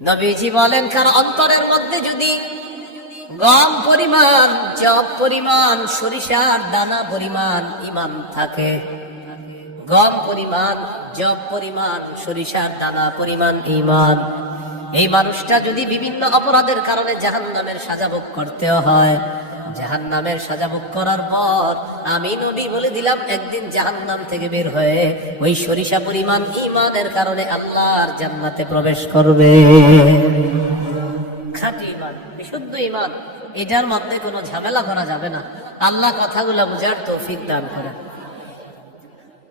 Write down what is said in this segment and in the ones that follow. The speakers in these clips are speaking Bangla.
নবীজি বলেন, কার অন্তরের মধ্যে যদি গম পরিমাণ, জব পরিমাণ, সরিষার দানা পরিমাণ ইমান থাকে, গম পরিমাণ, জব পরিমাণ, সরিষার দানা পরিমাণ ইমান, এই মানুষটা যদি বিভিন্ন অপরাধের কারণে জাহান্নামের সাজা ভোগ করতে হয়, জাহান্নামের সাজা ভোগ করার পর আমি নবী বলে দিলাম, একদিন জাহান্নাম থেকে বের হয়ে ওই সরিষা পরিমাণ ইমানের কারণে আল্লাহর জান্নাতে প্রবেশ করবে। খাঁটি ইমান, বিশুদ্ধ ইমান, এটার মধ্যে কোনো ঝামেলা করা যাবে না। আল্লাহ কথাগুলো বুঝার তৌফিক দান করেন।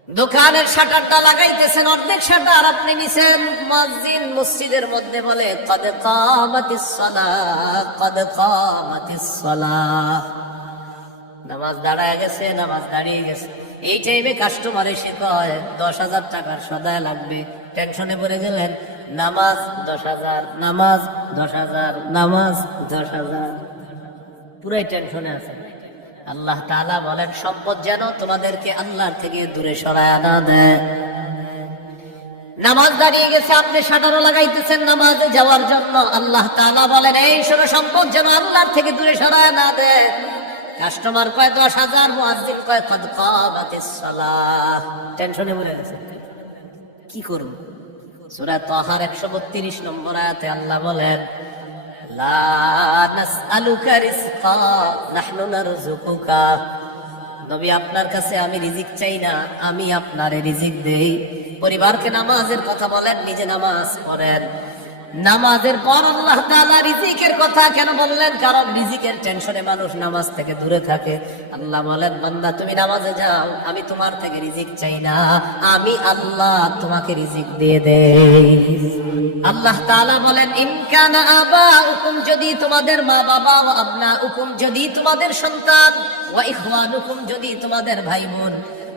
দোকানের শাটারটা লাগাইতেছেন, অর্ধেক শাটার আপনি নিছেন, মুয়াজ্জিন মসজিদের মধ্যে বলে কদ কামাতিস সালাহ, কদ কামাতিস সালাহ, নামাজ দাঁড়ায় গেছে, নামাজ দাঁড়িয়ে গেছে। এই টাইমে কাস্টমার এসে কয় 10,000 টাকার সদায় লাগবে, টেনশনে পড়ে গেলেন, নামাজ 10,000, নামাজ 10,000, নামাজ 10,000, পুরাই টেনশনে আছে। আল্লাহ তাআলা বলেন, সম্পদ যেন তোমাদেরকে আল্লাহর থেকে দূরে সরায় না দেয়। নামাজ দাঁড়িয়ে গেছে, আপনি শাটারও লাগাইতেছেন নামাজে যাওয়ার জন্য, আল্লাহ তাআলা বলেন, এই শোনো, সম্পদ যেন আল্লাহর থেকে দূরে সরায় না দেয়। কাস্টমার কয় 10,000, মুয়াজ্জিন কয় কদ কামাতিস সালাহ, টেনশনে পড়ে গেছে, কি করব? সূরা তাহার 132 নম্বর আয়াতে আল্লাহ বলেন, লা নাসআলুকা রিজকা নাহনু নারযুকুকা, নবী আপনার কাছে আমি রিজিক চাই না, আমি আপনারে রিজিক দেই। পরিবারকে নামাজের কথা বলেন, নিজে নামাজ পড়েন। নামাজের পর আল্লাহ তাআলা রিজিকের কথা কেন বললেন? কারণ রিজিকের টেনশনে মানুষ নামাজ থেকে দূরে থাকে। আল্লাহ বলেন, বান্দা তুমি নামাজে যাও, আমি তোমার থেকে রিজিক চাই না, আমি আল্লাহ তোমাকে রিজিক দিয়ে দেই। আল্লাহ তাআলা বলেন, ইন কানা আবাউকুম, যদি তোমাদের মা বাবা, ওয়া আবনাউকুম, যদি তোমাদের সন্তান, ওয়া ইখওয়ানুকুম, যদি তোমাদের ভাই বোন,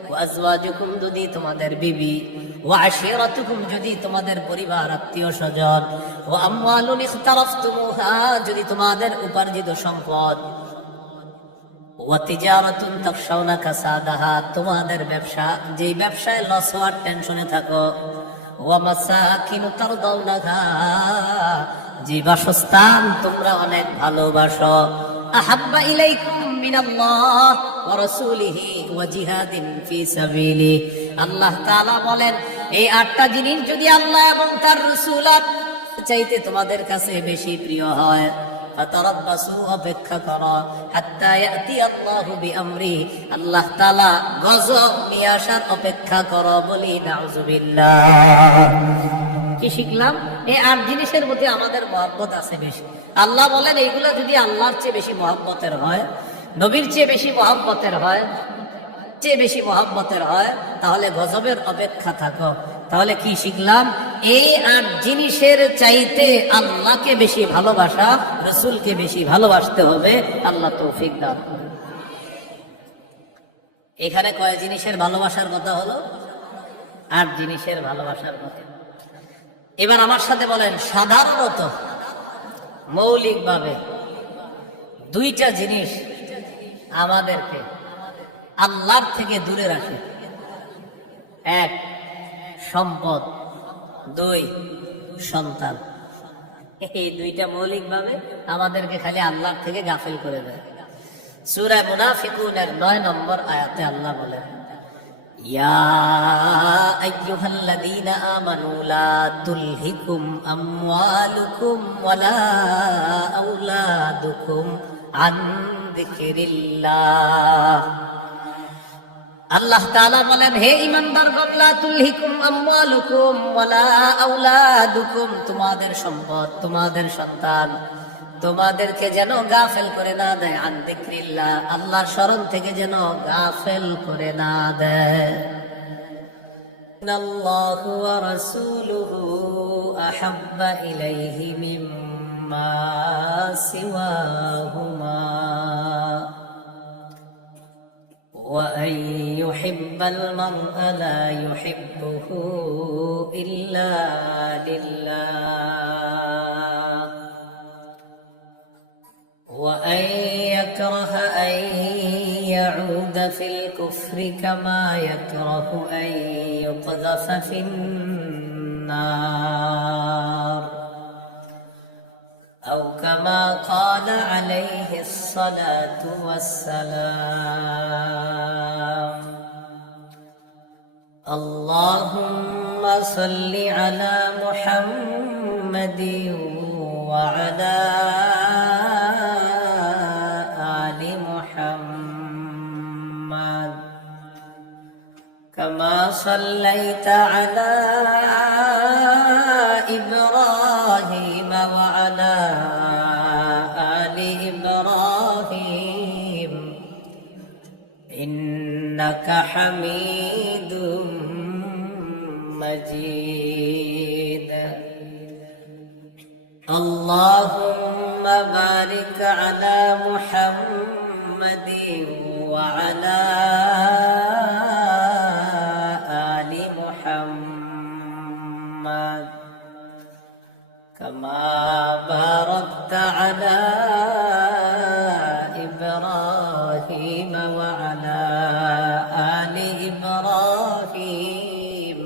ওয়া আজওয়াজুকুম, যদি তোমাদের বিবি, ওয়া আশিরাতুকুম, যদি তোমাদের পরিবার আত্মীয় স্বজন, ওয়া আমওয়ালুন ইখতারাফতুমুহা, যদি তোমাদের উপার্জিত সম্পদ, ওয়া তিজারাতুন তাখশাউনা কাসাদাহা, তোমাদের ব্যবসা, যেই ব্যবসায় লস হওয়ার টেনশনে থাকো, ওয়া মাসাকিনু তারদাউনাহা, যে বাসস্থান তোমরা অনেক ভালোবাসো, আহাব্বা ইলাইকুম মিনাল্লাহ ওয়া রাসূলিহি ওয়া জিহাদিন ফি সাবিলি, আল্লাহ তাআলা বলেন, এই 8টা জিনিস যদি আল্লাহ এবং তার রাসূল চাইতে তোমাদের কাছে বেশি প্রিয় হয়, ফাতারাব্বাসু, অপেক্ষা করো, হাত্তা ইয়াতি আল্লাহু বিআমরি, আল্লাহ তাআলা গজব নিয়ে আসার অপেক্ষা করো। বলি নাউযুবিল্লাহ। কি শিখলাম? এই 8 জিনিসের প্রতি আমাদের মহব্বত আছে বেশি। আল্লাহ বলেন, এইগুলো যদি আল্লাহর চেয়ে বেশি মহব্বতের হয়, নবীর চেয়ে বেশি মহব্বতের হয়, তাহলে গজবের অপেক্ষা থাকো। তাহলে কি শিখলাম? এই 8 জিনিসের চাইতে আল্লাহকে বেশি ভালোবাসা, রাসূলকে বেশি ভালোবাসতে হবে। আল্লাহ তৌফিক দান। এখানে কয় জিনিসের ভালোবাসার কথা হলো? 8 জিনিসের ভালোবাসার কথা। এবার আমার সাথে বলেন, সাধারণত মৌলিকভাবে 2টা জিনিস আমাদেরকে আল্লাহর থেকে দূরে রাখে। 1, সম্পদ, 2, সন্তান। এই 2টা মৌলিকভাবে আমাদেরকে খালি আল্লাহর থেকে গাফিল করে দেয়। সূরা মুনাফিকুনের 9 নম্বর আয়াতে আল্লাহ বলেন, ইয়া আইয়ুহাল্লাযীনা আমানু লা তুলহিকুম আমওয়ালুকুম ওয়ালা আওলাদুকুম আন যিকরিল্লাহ। আল্লাহ তাআলা বলেন, হে ঈমানদারগণ, লা তুলহিকুম আমওয়ালুকুম ওয়ালা আওলাদুকুম, তোমাদের সম্পদ, তোমাদের সন্তান তোমাদেরকে যেন গাফেল করে না দেয়, আন যিকরিল্লাহ, আল্লাহর স্মরণ থেকে যেন গাফেল করে না দেয়। ইন্নাল্লাহু ওয়া রাসূলুহু আহাব্বা ইলাইহি মিম্মা সিওয়াহুমা ওয়া আন ইউহিব্বাল মার'a লা ইউহিব্বুহু ইল্লা লিল্লাহ ওয়া আন ইয়াকরাহা আন ইয়াউদা ফিল কুফরি কামা ইয়াকরাহু আন ইউকযাফা ফিন নার। عليه الصلاة والسلام. اللهم صل على محمد وعلى آل محمد كما صليت على إبراهيم وعلى آل إبراهيم إنك حميد مجيد. اللهم بارك على محمد وعلى آل محمد كما باركت على إبراهيم وعلى آل إبراهيم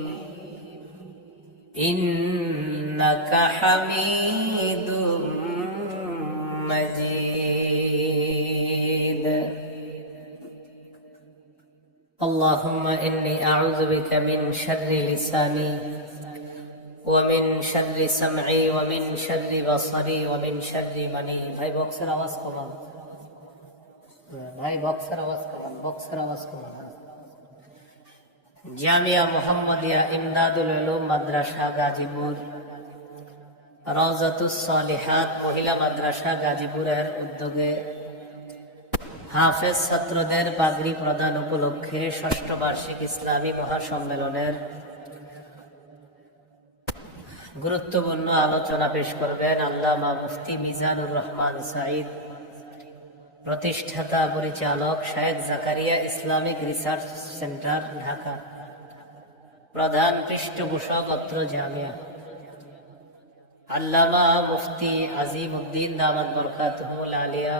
إنك حميد مجيد. اللهم إني أعوذ بك من شر لساني ومن شر سمعي ومن شر بصري ومن شر مني. ভাই বক্সের আওয়াজ কমান, ভাই বক্সের আওয়াজ কমান, বক্সের আওয়াজ কমান। জামিয়া মুহাম্মাদিয়া ইমদাদুল উলুম মাদ্রাসা গাজীপুর, রওজাতুস সালিহাত মহিলা মাদ্রাসা গাজীপুরের উদ্যোগে হাফেজ ছাত্রদের পাগড়ি প্রদান উপলক্ষে ষষ্ঠ বার্ষিক ইসলামী মহাসম্মেলনের গুরুত্বপূর্ণ আলোচনা পেশ করবেন আল্লামা মুফতি মিজানুর রহমান সাঈদ, প্রতিষ্ঠাতা পরিচালক শায়েখ Zakaria Islamic research centre Dhaka, প্রধান পৃষ্ঠপোষক অত্র জামিয়া। আল্লামা মুফতি আজিম উদ্দিন দামাত বরকাতুহুল আলিয়া,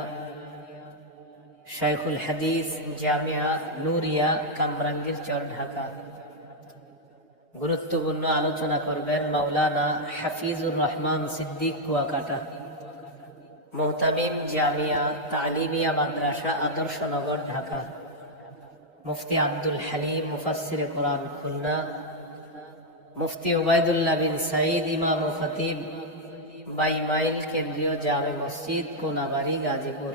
শাইখুল হাদিস জামিয়া নুরিয়া কামরাঙ্গীর চর ঢাকা। গুরুত্বপূর্ণ আলোচনা করবেন মাওলানা হাফিজুর রহমান সিদ্দিক কুয়াকাটা, মুহতামিম জামিয়া তালিমিয়া মাদ্রাসা আদর্শনগর ঢাকা। মুফতি আব্দুল হালিম মুফাসসিরে কোরআন খুলনা, মুফতি উবাইদুল্লাহ বিন সাঈদ ইমাম ও খতিব বাইমাইল কেন্দ্রীয় জামে মসজিদ কোনাবাড়ি গাজীপুর।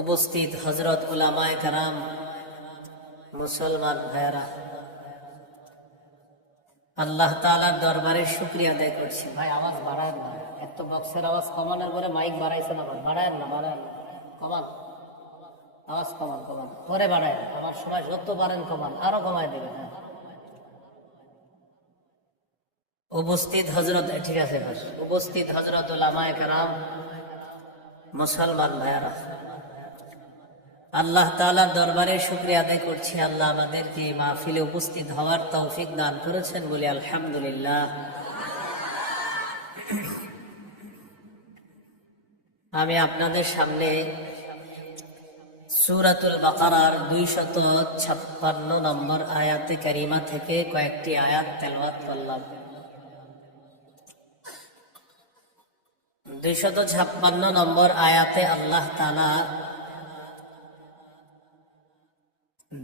উপস্থিত হযরত উলামায়ে কেরাম, মুসলমান ভাইরা, আল্লাহ তাআলার দরবারে শুকরিয়া আদায় করছি। ভাই আওয়াজ বাড়ায় না, এত বক্সের আওয়াজ কমানোর পরে মাইক বাড়াইছেন, আবার বাড়ায় না, বাড়ায় না, কমান আওয়াজ, কমান কমান, পরে বাড়ায় না, আমার সময় যত পারেন কমান, আরো কমায় দেবেন। হ্যাঁ, উপস্থিত হযরত, ঠিক আছে, উপস্থিত হযরত উলামায়ে কেরাম, মুসলমান ভাইরা, আল্লাহ তাআলার দরবারে শুকরিয়া আদায় করছি। আল্লাহ আমাদেরকে মাহফিলে উপস্থিত হওয়ার তৌফিক দান করেছেন বলে আলহামদুলিল্লাহ। আমি আপনাদের সামনে সূরাতুল বাকারার 256 নম্বর আয়াতে কারিমা থেকে কয়েকটি আয়াত তেলাওয়াত করলাম। 256 নম্বর আয়াতে আল্লাহ তাআলা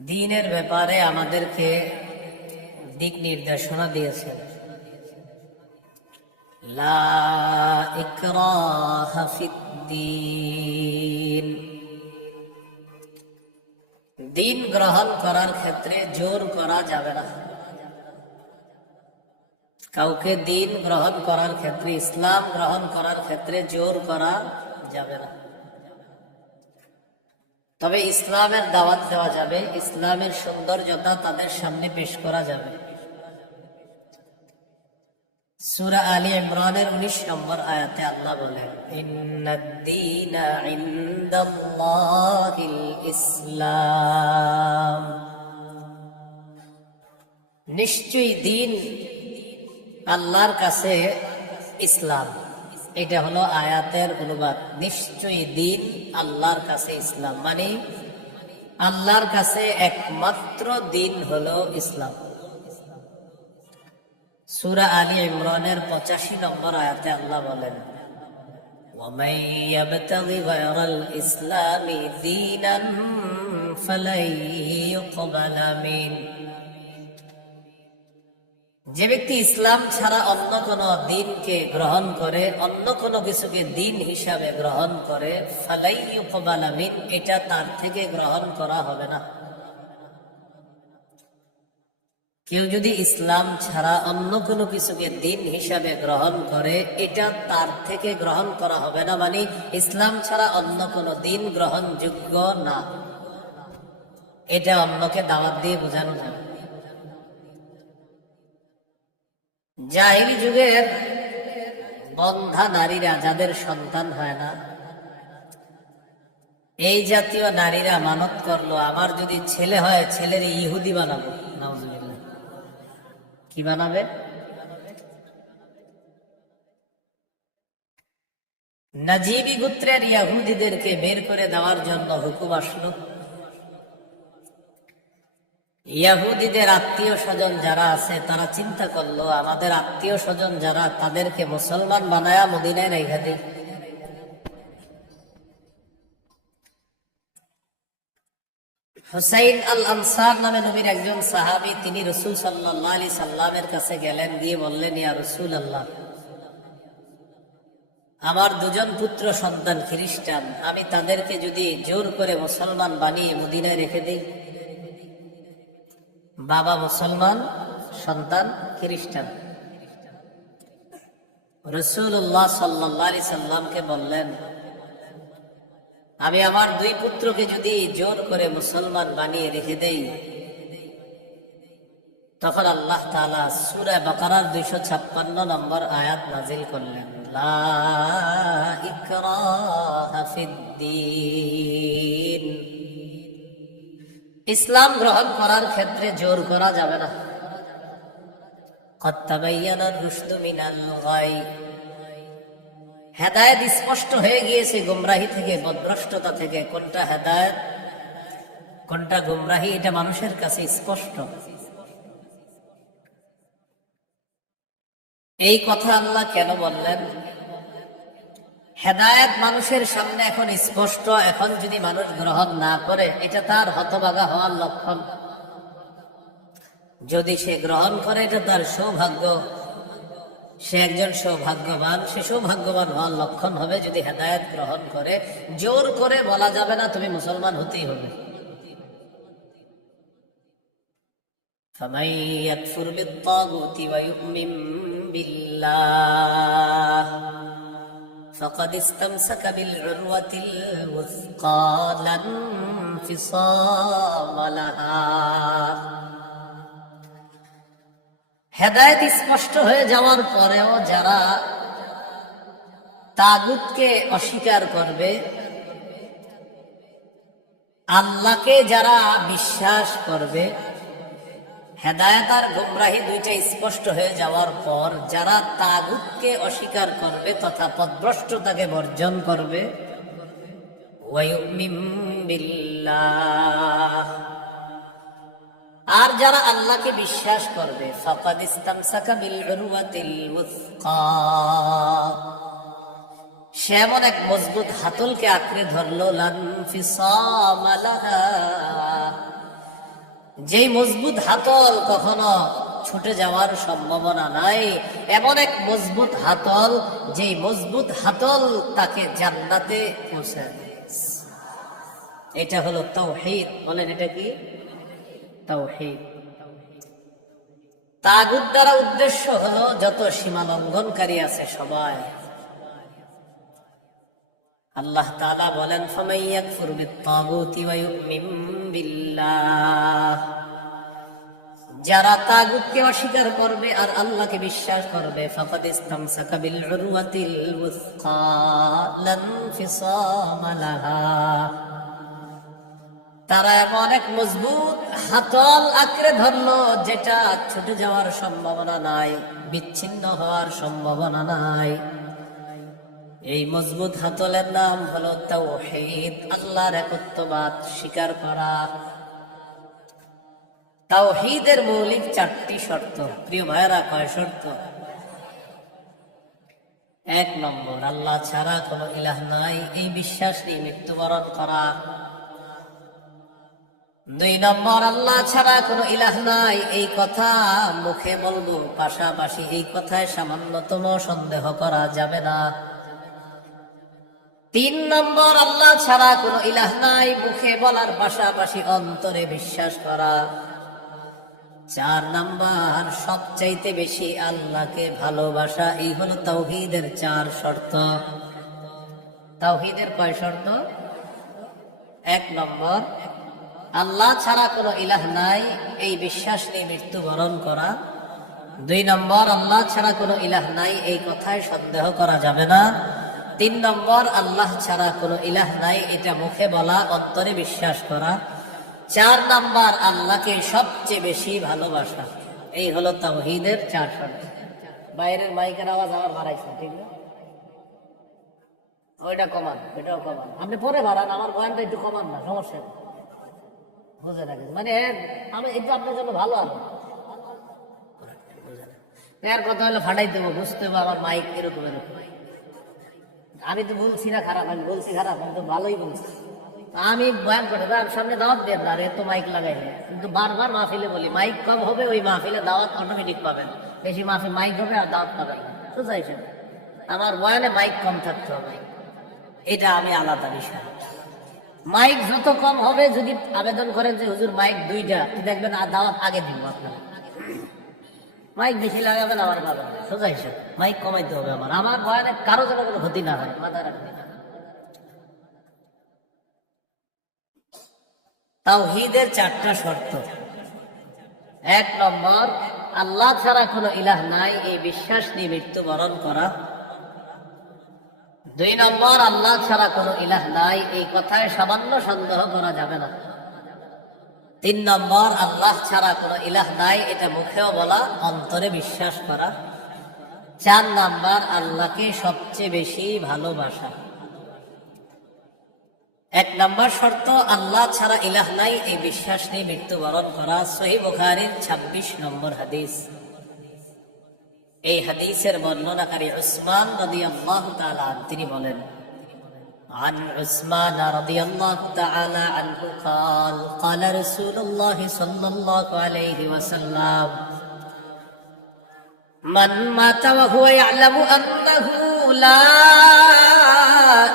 দ্বীনের ব্যাপারে আমাদেরকে দিক নির্দেশনা দিয়েছেন। লা ইকরাহা ফিদ্দীন, দ্বীন গ্রহণ করার ক্ষেত্রে জোর করা যাবে না। কাউকে দ্বীন গ্রহণ করার ক্ষেত্রে, ইসলাম গ্রহণ করার ক্ষেত্রে জোর করা যাবে না। তবে ইসলামের দাওয়াত দেওয়া যাবে, ইসলামের সৌন্দর্যতা তাদের সামনে পেশ করা যাবে। সূরা আলী ইমরানের 19 নম্বর আয়াতে আল্লাহ বলেন, ইন্নাদ-দীনা ইনদাল্লাহিল ইসলাম, নিশ্চয়ই দ্বীন আল্লাহর কাছে ইসলাম। এটা হলো আয়াতের অনুবাদ। নিশ্চয়ই দ্বীন আল্লাহর কাছে ইসলাম, মানে আল্লাহর কাছে একমাত্র দ্বীন হলো ইসলাম। সূরা আলী ইমরানের 85 নম্বর আয়াতে আল্লাহ বলেন, ومن يبتغ غير الإسلام دينا فلن يقبل منه যে ব্যক্তি ইসলাম ছাড়া অন্য কোন দিনকে গ্রহণ করে, অন্য কোন কিছুকে দিন হিসাবে গ্রহণ করে, ফালাই ইউকবাল মিন, এটা তার থেকে গ্রহণ করা হবে না। কেউ যদি ইসলাম ছাড়া অন্য কোনো কিছুকে দিন হিসাবে গ্রহণ করে, এটা তার থেকে গ্রহণ করা হবে না, মানে ইসলাম ছাড়া অন্য কোনো দিন গ্রহণযোগ্য না। এটা অন্যকে দাওয়াত দিয়ে বোঝানো যাবে। জাহিলি যুগের বন্ধা নারীরা, যাদের সন্তান হয় না, এই জাতীয় নারীরা মানত করলো, আমার যদি ছেলে হয় ছেলের ইহুদি বানাবো। নাউজুবিল্লাহ। কি বানাবে? নাজিবি গোত্রের ইহুদিদেরকে বের করে দেওয়ার জন্য হুকুম আসলো। ইহুদিদের আত্মীয় স্বজন যারা আছে তারা চিন্তা করলো, আমাদের আত্মীয় স্বজন যারা, তাদেরকে মুসলমান বানায়া মদিনায় রেখে দিই। হুসাইন আল আনসার নামে নবীর একজন সাহাবী, তিনি রাসূল সাল্লাল্লাহু আলাইহি সাল্লামের কাছে গেলেন, গিয়ে বললেন, ইয়া রাসূলুল্লাহ, আমার দুজন পুত্র সন্তান খ্রিস্টান, আমি তাদেরকে যদি জোর করে মুসলমান বানিয়ে মদিনায় রেখে দিই। বাবা মুসলমান, সন্তান খ্রিস্টান। রাসূলুল্লাহ সাল্লাল্লাহু আলাইহি সাল্লামকে বললেন, আমি আমার দুই পুত্রকে যদি জোর করে মুসলমান বানিয়ে রেখে দেই, তখন আল্লাহ তাআলা সূরা বাকারার 256 নম্বর আয়াত নাযিল করলেন, লা ইকরাহা ফিদ্দীন। ইসলাম গ্রহণ করার ক্ষেত্রে জোর করা যাবে না। কদ তাবায়্যানার রুশদু মিনাল গাই, হেদায়েত স্পষ্ট হয়ে গিয়েছে গুমরাহি থেকে, বদভ্রষ্টতা থেকে। কোনটা হেদায়েত, কোনটা গুমরাহি, এটা মানুষের কাছে স্পষ্ট। এই কথা আল্লাহ কেন বললেন? হেদায়েত মানুষের সামনে এখন স্পষ্ট, এখন যদি মানুষ গ্রহণ না করে, এটা তার হতভাগা হওয়ার লক্ষণ। যদি সে গ্রহণ করে, এটা তার সৌভাগ্য, সে একজন সৌভাগ্যবান। সে সৌভাগ্যবান হওয়ার লক্ষণ হবে যদি হেদায়েত গ্রহণ করে। জোর করে বলা যাবে না তুমি মুসলমান হতেই হবে। ফামান ইয়াকফুর বিত-তাগুতি ওয়া ইউমিন বিল্লাহ ফাকাদ ইসতামসাকা বিল-উরওয়াতিল ওয়াসকা লা ইনফিসামা লাহা। হেদায়েত স্পষ্ট হয়ে যাওয়ার পরেও যারা তাগুতকে অস্বীকার করবে, আল্লাহকে যারা বিশ্বাস করবে, হেদায়েত আর গুমরাহি দুইটা স্পষ্ট হয়ে যাওয়ার পর যারা তাগুতকে অস্বীকার করবে তথা পথভ্রষ্টতাকে বর্জন করবে, ওয়া ইউমিন বিল্লাহ, আর যারা আল্লাহকে বিশ্বাস করবে, ফাকাদ ইসতামসাকা বিল উরওয়াতিল ওয়াসকা, সে এমন এক মজবুত হাতলকে আঁকড়ে ধরলো, লা ইনফিসামা লাহা, যেই মজবুত হাতল কখনো ছুটে যাওয়ার সম্ভাবনা নাই। এমন এক মজবুত হাতল, যেই মজবুত হাতল তাকে জান্নাতে পৌঁছায় দেয়। এটা হলো তাওহীদ। বলেন, এটা কি? তাওহীদ। তাগুত দ্বারা উদ্দেশ্য হলো যত সীমা লঙ্ঘনকারী আছে সবাই। আল্লাহ তাআলা বলেন, ফামান ইয়াকফুর বিত-তাগুতি ওয়া ইউমিন বিল্লাহ, যারা তাগুতকে অস্বীকার করবে আর আল্লাহকে বিশ্বাস করবে, ফাকাদ ইসতামসাকা বিল উরওয়াতিল ওয়াসকা লা ইনফিসামা লাহা, তারা এমন এক মজবুত হাতল আঁকড়ে ধরলো যেটা ছুটে যাওয়ার সম্ভাবনা নাই, বিচ্ছিন্ন হওয়ার সম্ভাবনা নাই। এই মজবুত হাতলের নাম হলো তাওহীদ, আল্লাহর একত্ববাদ স্বীকার করা। তাওহীদের মৌলিক 4টি শর্ত। প্রিয় ভাইরা, কয় শর্ত? এক নম্বর, আল্লাহ ছাড়া কোনো ইলাহ নাই এই বিশ্বাস নিয়ে মৃত্যুবরণ করা। 2 নম্বর, আল্লাহ ছাড়া কোনো ইলাহ নাই এই কথা মুখে বলবো, পাশাপাশি এই কথায় সামান্যতম সন্দেহ করা যাবে না। 3 নম্বর, আল্লাহ ছাড়া কোনো ইলাহ নাই মুখে বলার পাশাপাশি অন্তরে বিশ্বাস করা। 4 নম্বর, সবচাইতে বেশি আল্লাহকে ভালোবাসা। এই হলো তাওহীদের 4 শর্ত। তাওহীদের কয় শর্ত? 1 নম্বর, আল্লাহ ছাড়া কোনো ইলাহ নাই এই বিশ্বাস নিয়ে মৃত্যুবরণ করা। 2 নম্বর, আল্লাহ ছাড়া কোনো ইলাহ নাই এই কথায় সন্দেহ করা যাবে না। 3 নম্বর, আল্লাহ ছাড়া কোনো ইলাহ নাই এটা মুখে বলা, অন্তরে বিশ্বাস করা। 4 নম্বর, আল্লাহকে সবচেয়ে বেশি ভালোবাসা। এই হলো তাওহীদের 4 শর্ত। বাইরের মাইকের আওয়াজ আমার বাড়াইছে, ঠিক না? ওইটা কমান, এটাও কমান। আপনি পরে বাড়ান, আমার বয়ানটা একটু কমান না, সমস্যা নেই। বুঝে রাখেন, মানে আমি একটু আপনার জন্য ভালো আলো। এর কথা হলো ফাটাই দেবো, বুঝতে হবে আমার মাইক এরকম এরকম। আমি তো বলছি না খারাপ, আমি বলছি খারাপ, আমি তো ভালোই বলছি। আমি বয়ান করে সামনে দাওয়াত দেব না, এত মাইক লাগাইলে। কিন্তু বারবার মাহফিলে বলি মাইক কম হবে, ওই মাহফিলে দাওয়াত অটোমেটিক পাবেন। বেশি মাহফিল মাইক হবে আর দাওয়াত পাবেন না, বুঝা হিসেবে আমার বয়ানে মাইক কম থাকতে হবে, এটা আমি আলাদা বিষয়। মাইক যত কম হবে, যদি আবেদন করেন যে হুজুর মাইক 2টা, দেখবেন আর দাওয়াত আগে দিব আপনার। মাইক বেশি লাগাবেন আমার বাবা, সোজা হিসেবে মাইক কমাইতে হবে আমার। আমার বয়ানে কারো যেন কোনো ক্ষতি না হয়, মাথা রাখবেন। তাওহীদের 4টা শর্ত। 1 নম্বর, আল্লাহ ছাড়া কোনো ইলাহ নাই এই বিশ্বাস নিয়ে মৃত্যুবরণ করা। 2 নম্বর, আল্লাহ ছাড়া কোনো ইলাহ নাই এই কথায় সামান্য সন্দেহ করা যাবে না। 3 নম্বর, আল্লাহ ছাড়া কোনো ইলাহ নাই এটা মুখেও বলা, অন্তরে বিশ্বাস করা। 4 নম্বর, আল্লাহকে সবচেয়ে বেশি ভালোবাসা। 1 নম্বর শর্ত, আল্লাহ ছাড়া ইলাহ নাই এই বিশ্বাস নিয়ে মৃত্যুবরণ করা। সহিহ বুখারীর 26 নম্বর হাদিস। এই হাদিসের বর্ণনাকারী উসমান রাদিয়াল্লাহু তাআলা তিনি বলেন, عن عثمان رضي الله تعالى عنه قال قال رسول الله صلى الله عليه وسلم من مات وهو يعلم أنه لا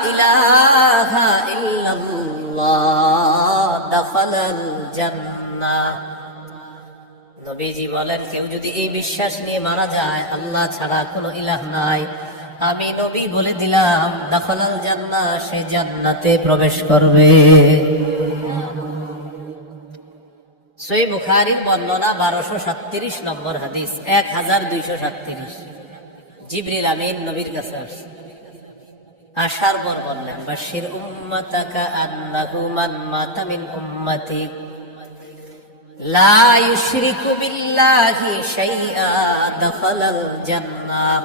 إله إلا الله دخل الجنة। নবীজি বলেন, কেউ যদি এই বিশ্বাস নিয়ে মারা যায় আল্লাহ ছাড়া কোনো ইলাহ নাই, আমি নবী বলে দিলাম দাখালাল জান্নাহ, সে জান্নাতে প্রবেশ করবে। সহিহ বুখারীর বর্ণনা 1237 নম্বর হাদিস, 1237। জিবরিল আমিন নবীর কাছে আসছে, আসার পর বললেন, বাশির উম্মাতাকা আন্নাহু মান মাতা মিন উম্মতি লা ইউশরিকু বিল্লাহি শাইআ দাখালাল জান্নাহ।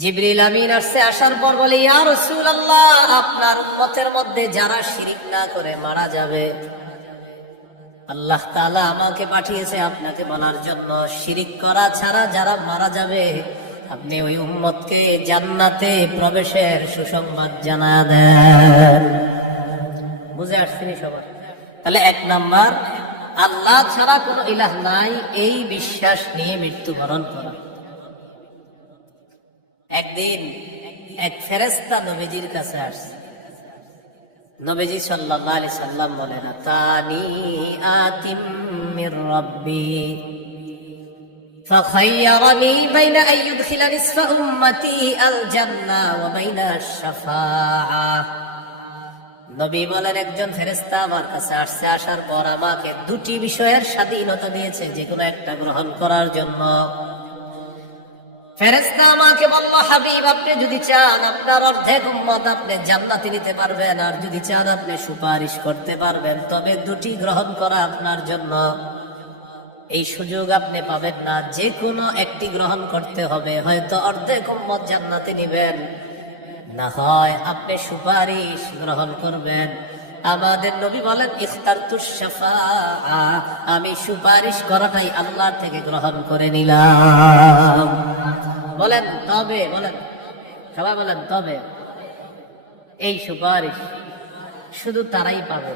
জিবরিল আমিন আসছে, আসার পর বলে, ইয়া রাসূলুল্লাহ, আপনার উম্মতের মধ্যে যারা শিরিক না করে মারা যাবে, আল্লাহ তাআলা আমাকে পাঠিয়েছে আপনাকে বলার জন্য, শিরিক করা ছাড়া যারা মারা যাবে আপনি ওই উম্মতকে জান্নাতে প্রবেশের সুসংবাদ জানা দেন। বুঝে আসছেন সবাই? তাহলে 1 নাম্বার, আল্লাহ ছাড়া কোনো ইলাহ নাই এই বিশ্বাস নিয়ে মৃত্যুবরণ করা। একদিন এক ফেরেশতা নবীজির কাছে আসছে। নবীজি সাল্লাল্লাহু আলাইহি সাল্লাম বলেন, আতানি আতিম মির রাব্বি ফাখায়্যারানি বাইনা আন ইউদখিলা নিসফা উম্মতি আল জান্নাহ ওয়া বাইনা আশ-শাফাআহ। নবী বলেন, একজন ফেরেশতা আমার কাছে আসছে, আসার পর আমাকে 2টি বিষয়ের স্বাধীনতা দিয়েছে, যে কোনো একটা গ্রহণ করার জন্য। ফেরেশতা আমাকে বলল, হাবিব, আপনি যদি চান আপনার অর্ধেক উম্মত আপনি জান্নাতে নিতে পারবেন, আর যদি চান আপনি সুপারিশ করতে পারবেন, তবে 2টি গ্রহণ করা আপনার জন্য। এই সুযোগ আপনি পাবেন না, যে কোনো একটি গ্রহণ করতে হবে। হয়তো অর্ধেক উম্মত জান্নাতে নিবেন, না হয় আপনি সুপারিশ গ্রহণ করবেন। আমাদের নবী বলেন, ইখতারতুশ শাফাআহ, আমি সুপারিশ করাটাই আল্লাহর থেকে গ্রহণ করে নিলাম। বলেন তবে, বলেন সবাই বলেন তবে। এই সুপারিশ শুধু তারাই পাবে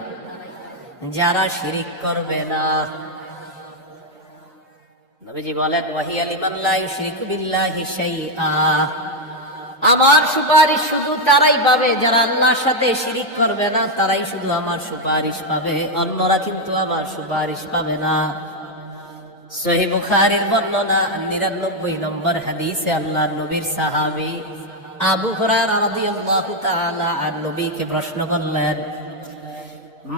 যারা শিরিক করবে না। নবীজি বলেন ওয়াহিয়া লিমান লা ইউশরিকু বিল্লাহি শাইআ, আমার সুপারিশ শুধু তারাই পাবে যারা আল্লাহর সাথে শিরিক করবে না, তারাই শুধু আমার সুপারিশ পাবে, অন্যরা কিন্তু আমার সুপারিশ পাবে না। সহিহ বুখারীর বর্ণনা 99 নম্বর হাদিসে আল্লাহর নবীর সাহাবী আবু হুরায়রা রাদিয়াল্লাহু তাআলা আন নবীকে প্রশ্ন করলেন,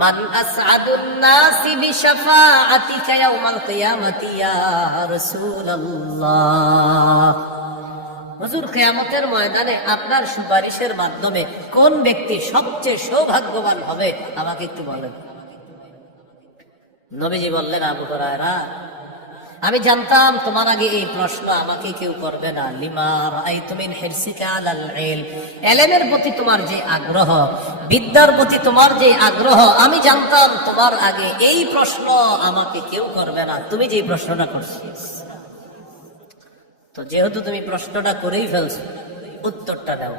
মান আসআদুন নাসি বিশাফাআতিকা ইয়াউমাল কিয়ামাতি ইয়া রাসূলুল্লাহ, হুজুর কিয়ামতের ময়দানে আপনার সুপারিশের মাধ্যমে কোন ব্যক্তি সবচেয়ে সৌভাগ্যবান হবে আমাকে একটু বলেন। নবীজি বললেন, আবু হুরায়রা, আমি জানতাম তোমার আগে এই প্রশ্ন আমাকে কেউ করবে না। লিমা রাআইতু মিন হিরসিকা আলাল ইলম, ইলমের প্রতি তোমার যে আগ্রহ, বিদ্যার প্রতি তোমার যে আগ্রহ, আমি জানতাম তোমার আগে এই প্রশ্ন আমাকে কেউ করবে না, তুমি যে প্রশ্নটা করছো। তো যেহেতু তুমি প্রশ্নটা করেই ফেলছো, উত্তরটা দাও।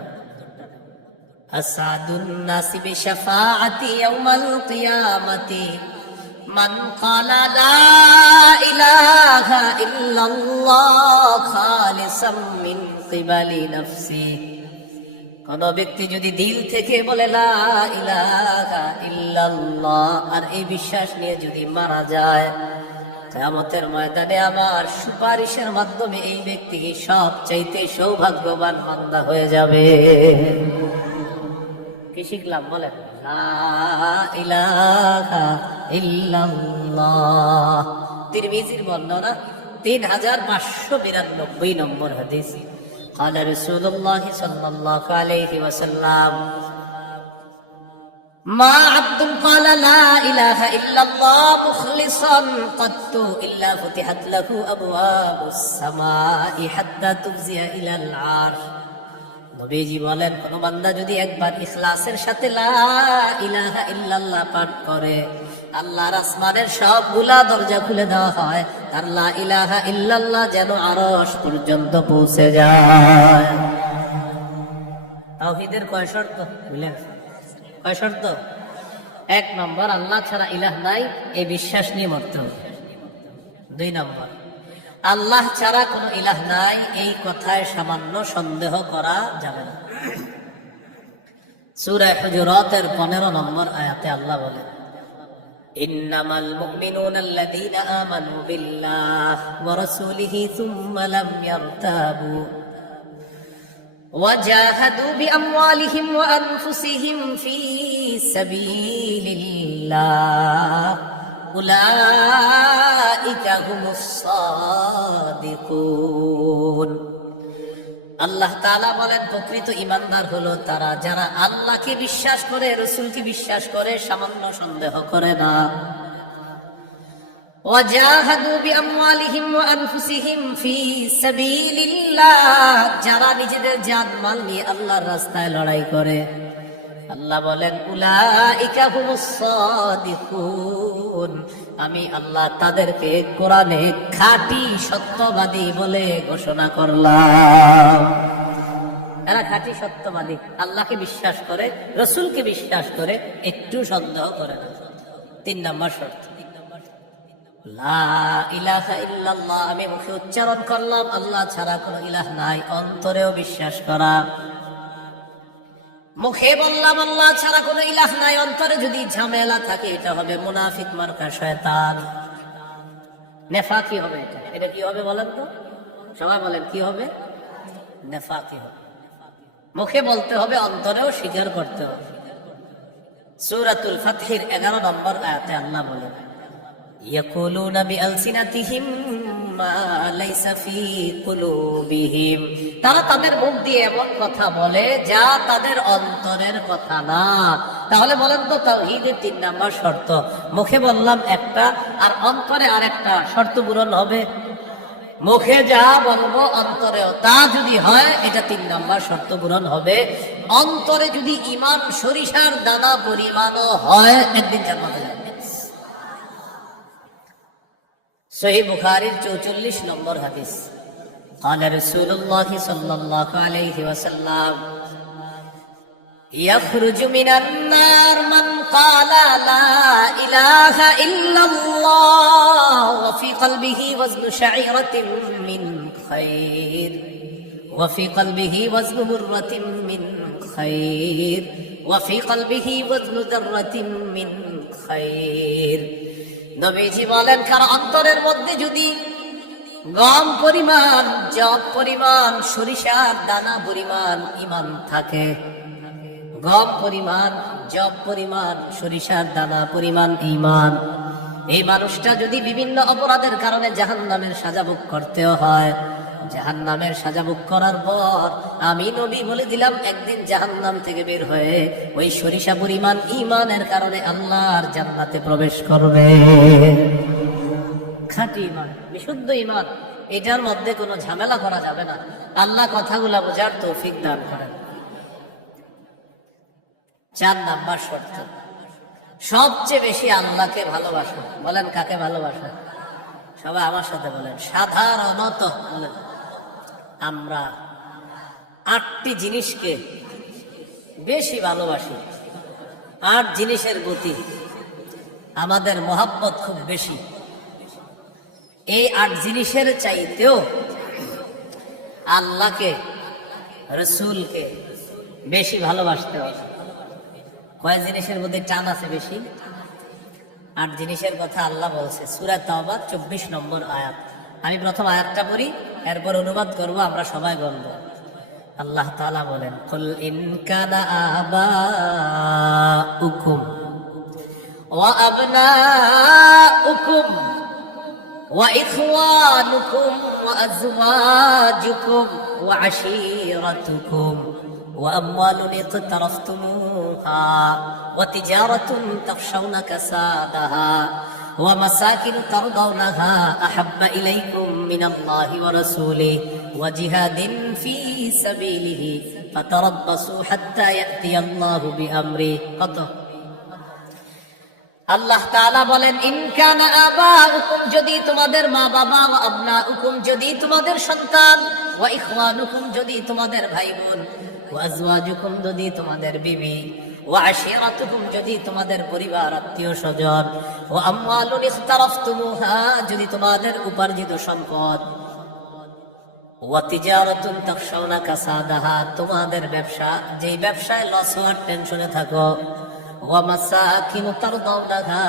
আসাদুন নাসি বিশাফাআতি ইয়াউমাল কিয়ামাতি মান ক্বালা লা ইলাহা ইল্লাল্লাহ খালিসাম মিন কিবালি নাফসি, কোন ব্যক্তি যদি দিল থেকে বলে লা ইলাহা ইল্লাল্লাহ আর এই বিশ্বাস নিয়ে যদি মারা যায়, কিয়ামতের ময়দানে আমার সুপারিশের মাধ্যমে এই ব্যক্তি সবচাইতে সৌভাগ্যবান বান্দা হয়ে যাবে। কি শিখলাম বলেন? লা ইলাহা ইল্লাল্লাহ। তিরমিজির বর্ণনা 3592 নম্বর হাদিস। قال رسول الله صلى الله عليه وسلم ما عبد قال لا إله إلا الله مخلصا قط إلا فتحت له أبواب السماء حتى تفزع إلى العرش। নবীজি বলেন, কোন বান্দা যদি একবার ইখলাসের সাথে লা ইলাহা ইল্লাল্লাহ পাঠ করে, আল্লাহর আসমানের সবগুলা দরজা খুলে দেওয়া হয়, তার লা ইলাহা ইল্লাল্লাহ যেন আরশ পর্যন্ত পৌঁছে যায়। তাওহীদের কয় শর্ত বুঝলেন? কয় শর্ত? 1 নম্বর, আল্লাহ ছাড়া ইলাহ নাই, এই বিশ্বাস নিয়ে মরতে হবে। 2 নম্বর, আল্লাহ ছাড়া কোনো ইলাহ নাই, এই কথায় সামান্য সন্দেহ করা যাবে না। সূরা হুজুরাতের 15 নম্বর আয়াতে আল্লাহ বলেন, ইন্নামাল মুমিনুনা আল্লাযীনা আমানু বিল্লাহি ওয়া রাসূলিহি সুম্মা লাম ইয়ারতাবু ওয়া জাহাদু বিআমওয়ালিহিম ওয়া আনফুসিহিম ফী সাবিলিল্লাহ উলাইকা হুমুস সাদিকুন। আল্লাহ তাআলা বলেন, প্রকৃত ঈমানদার হলো তারা যারা আল্লাহকে বিশ্বাস করে, রাসূলকে বিশ্বাস করে, সামান্য সন্দেহ করে না। ওয়া জাহাদু বিআমওয়ালিহিম ওয়া আনফুসিহিম ফী সাবিলিল্লাহ, যারা নিজেদের জান মাল নিয়ে আল্লাহর রাস্তায় লড়াই করে। আল্লাহ বলেন, উলাইকা হুমুস সাদিকুন, আমি আল্লাহ তাদেরকে কোরআনে খাঁটি সত্যবাদী বলে ঘোষণা করলাম। এরা খাঁটি সত্যবাদী, আল্লাহকে বিশ্বাস করে, রাসূলকে বিশ্বাস করে, একটু সন্দেহ করে না। 3 নম্বর শর্ত, লা ইলাহা ইল্লাল্লাহ, আমি মুখে উচ্চারণ করলাম আল্লাহ ছাড়া কোনো ইলাহ নাই, অন্তরেও বিশ্বাস করা। মুখে বললাম আল্লাহ ছাড়া কোনো ইলাহ নাই, অন্তরে যদি ঝামেলা থাকে এটা হবে মুনাফিক মার্কা শয়তান, নেফাকি হবে। এটা কি হবে বলেন তো? সবাই বলেন কি হবে? নেফাকি হবে। মুখে বলতে হবে, অন্তরেও স্বীকার করতে হবে। সূরাতুল ফাতহির 11 নম্বর আয়াতে আল্লাহ বলেন, ইয়াকুলুনা বিআলসিনাতিহিম মা লাইসা ফী কুলুবিহিম, তারা তাদের মুখ দিয়ে এমন কথা বলে যা তাদের অন্তরের কথা না। তাহলে বলেন তো, তাওহীদের 3 নম্বর শর্ত, মুখে বললাম একটা আর অন্তরে আরেকটা, শর্ত পূরণ হবে? মুখে যা বলবো অন্তরেও তা যদি হয়, এটা 3 নম্বর শর্ত পূরণ হবে। অন্তরে যদি ঈমান সরিষার দানা পরিমাণও হয়, একদিন জান্নাতে যাবে। সহিহ বুখারীর 44 নম্বর হাদিস। قال رسول الله صلى الله عليه وسلم يخرج من النار من قال لا إله إلا الله وفي قلبه وزن شعيرة من خير وفي قلبه وزن مرة من خير وفي قلبه وزن ذرة من خير নবীজি বলেন কার অন্তরের মধ্যে যদি গম পরিমাণ, জব পরিমাণ, সরিষার দানা পরিমাণ ঈমান থাকে, গম পরিমাণ, জব পরিমাণ, সরিষার দানা পরিমাণ ঈমান, এই মানুষটা যদি বিভিন্ন অপরাধের কারণে জাহান্নামের সাজা ভোগ করতেও হয়, জাহান্নামের সাজা ভোগ করার পর আমি নবী বলে দিলাম একদিন জাহান্নাম থেকে বের হয়ে ওই সরিষা পরিমাণ ঈমানের কারণে আল্লাহর জান্নাতে প্রবেশ করবে। খাঁটি ঈমান, বিশুদ্ধ ঈমান, এটার মধ্যে কোনো ঝামেলা করা যাবে না। আল্লাহ কথাগুলা বোঝার তৌফিক দান করেন। 4 নাম্বার শর্ত, সবচেয়ে বেশি আল্লাহকে ভালোবাসো। বলেন কাকে ভালোবাসো? সবাই আমার সাথে বলেন। সাধারণত বলেন আমরা 8টি জিনিসকে বেশি ভালোবাসি। 8 জিনিসের প্রতি আমাদের মহাব্বত খুব বেশি। এই 8 জিনিসের চাইতেও আল্লাহকে, রসুলকে বেশি ভালোবাসতে হবে। কয় জিনিসের মধ্যে টান আছে বেশি? 8 জিনিসের কথা আল্লাহ বলছে সূরা তাওবা 24 নম্বর আয়াত। আমি প্রথম আয়াতটা পড়ি, এরপর অনুবাদ করব, আমরা সবাই বলবো। আল্লাহ তাআলা বলেন কুল ইন কানা আবাউকুম ওয়া আবনাউকুম ওয়া ইখওয়ানুকুম ওয়া আজওয়াজুকুম ওয়া আশীরাতুকুম وأموال اقترفتموها وتجارة تخشون كسادها ومساكن ترضونها أحب إليكم من الله ورسوله وجهاد في سبيله فتربصوا حتى يأتي الله بأمره. আল্লাহ তাআলা বলেন ইন কানা আবাউকুম, যদি তোমাদের মা বাবা, ওয়া আবনাউকুম, যদি তোমাদের সন্তান, ওয়া ইখওয়ানুকুম, যদি তোমাদের ভাই বোন, ওয়া আজওয়াজুকুম, যদি তোমাদের বিবি, ওয়া আশীরাতুকুম, যদি তোমাদের পরিবার আত্মীয় স্বজন, ওয়া আমওয়ালুন ইখতারাফতুমুহা, যদি তোমাদের উপার্জিত সম্পদ, ওয়া তিজারাতুন তাখশাউনা কাসাদাহা, তোমাদের ব্যবসা, যেই ব্যবসায় লস হওয়ার টেনশনে থাকো, ওয়া মাসাকিন তারদাউনাহা,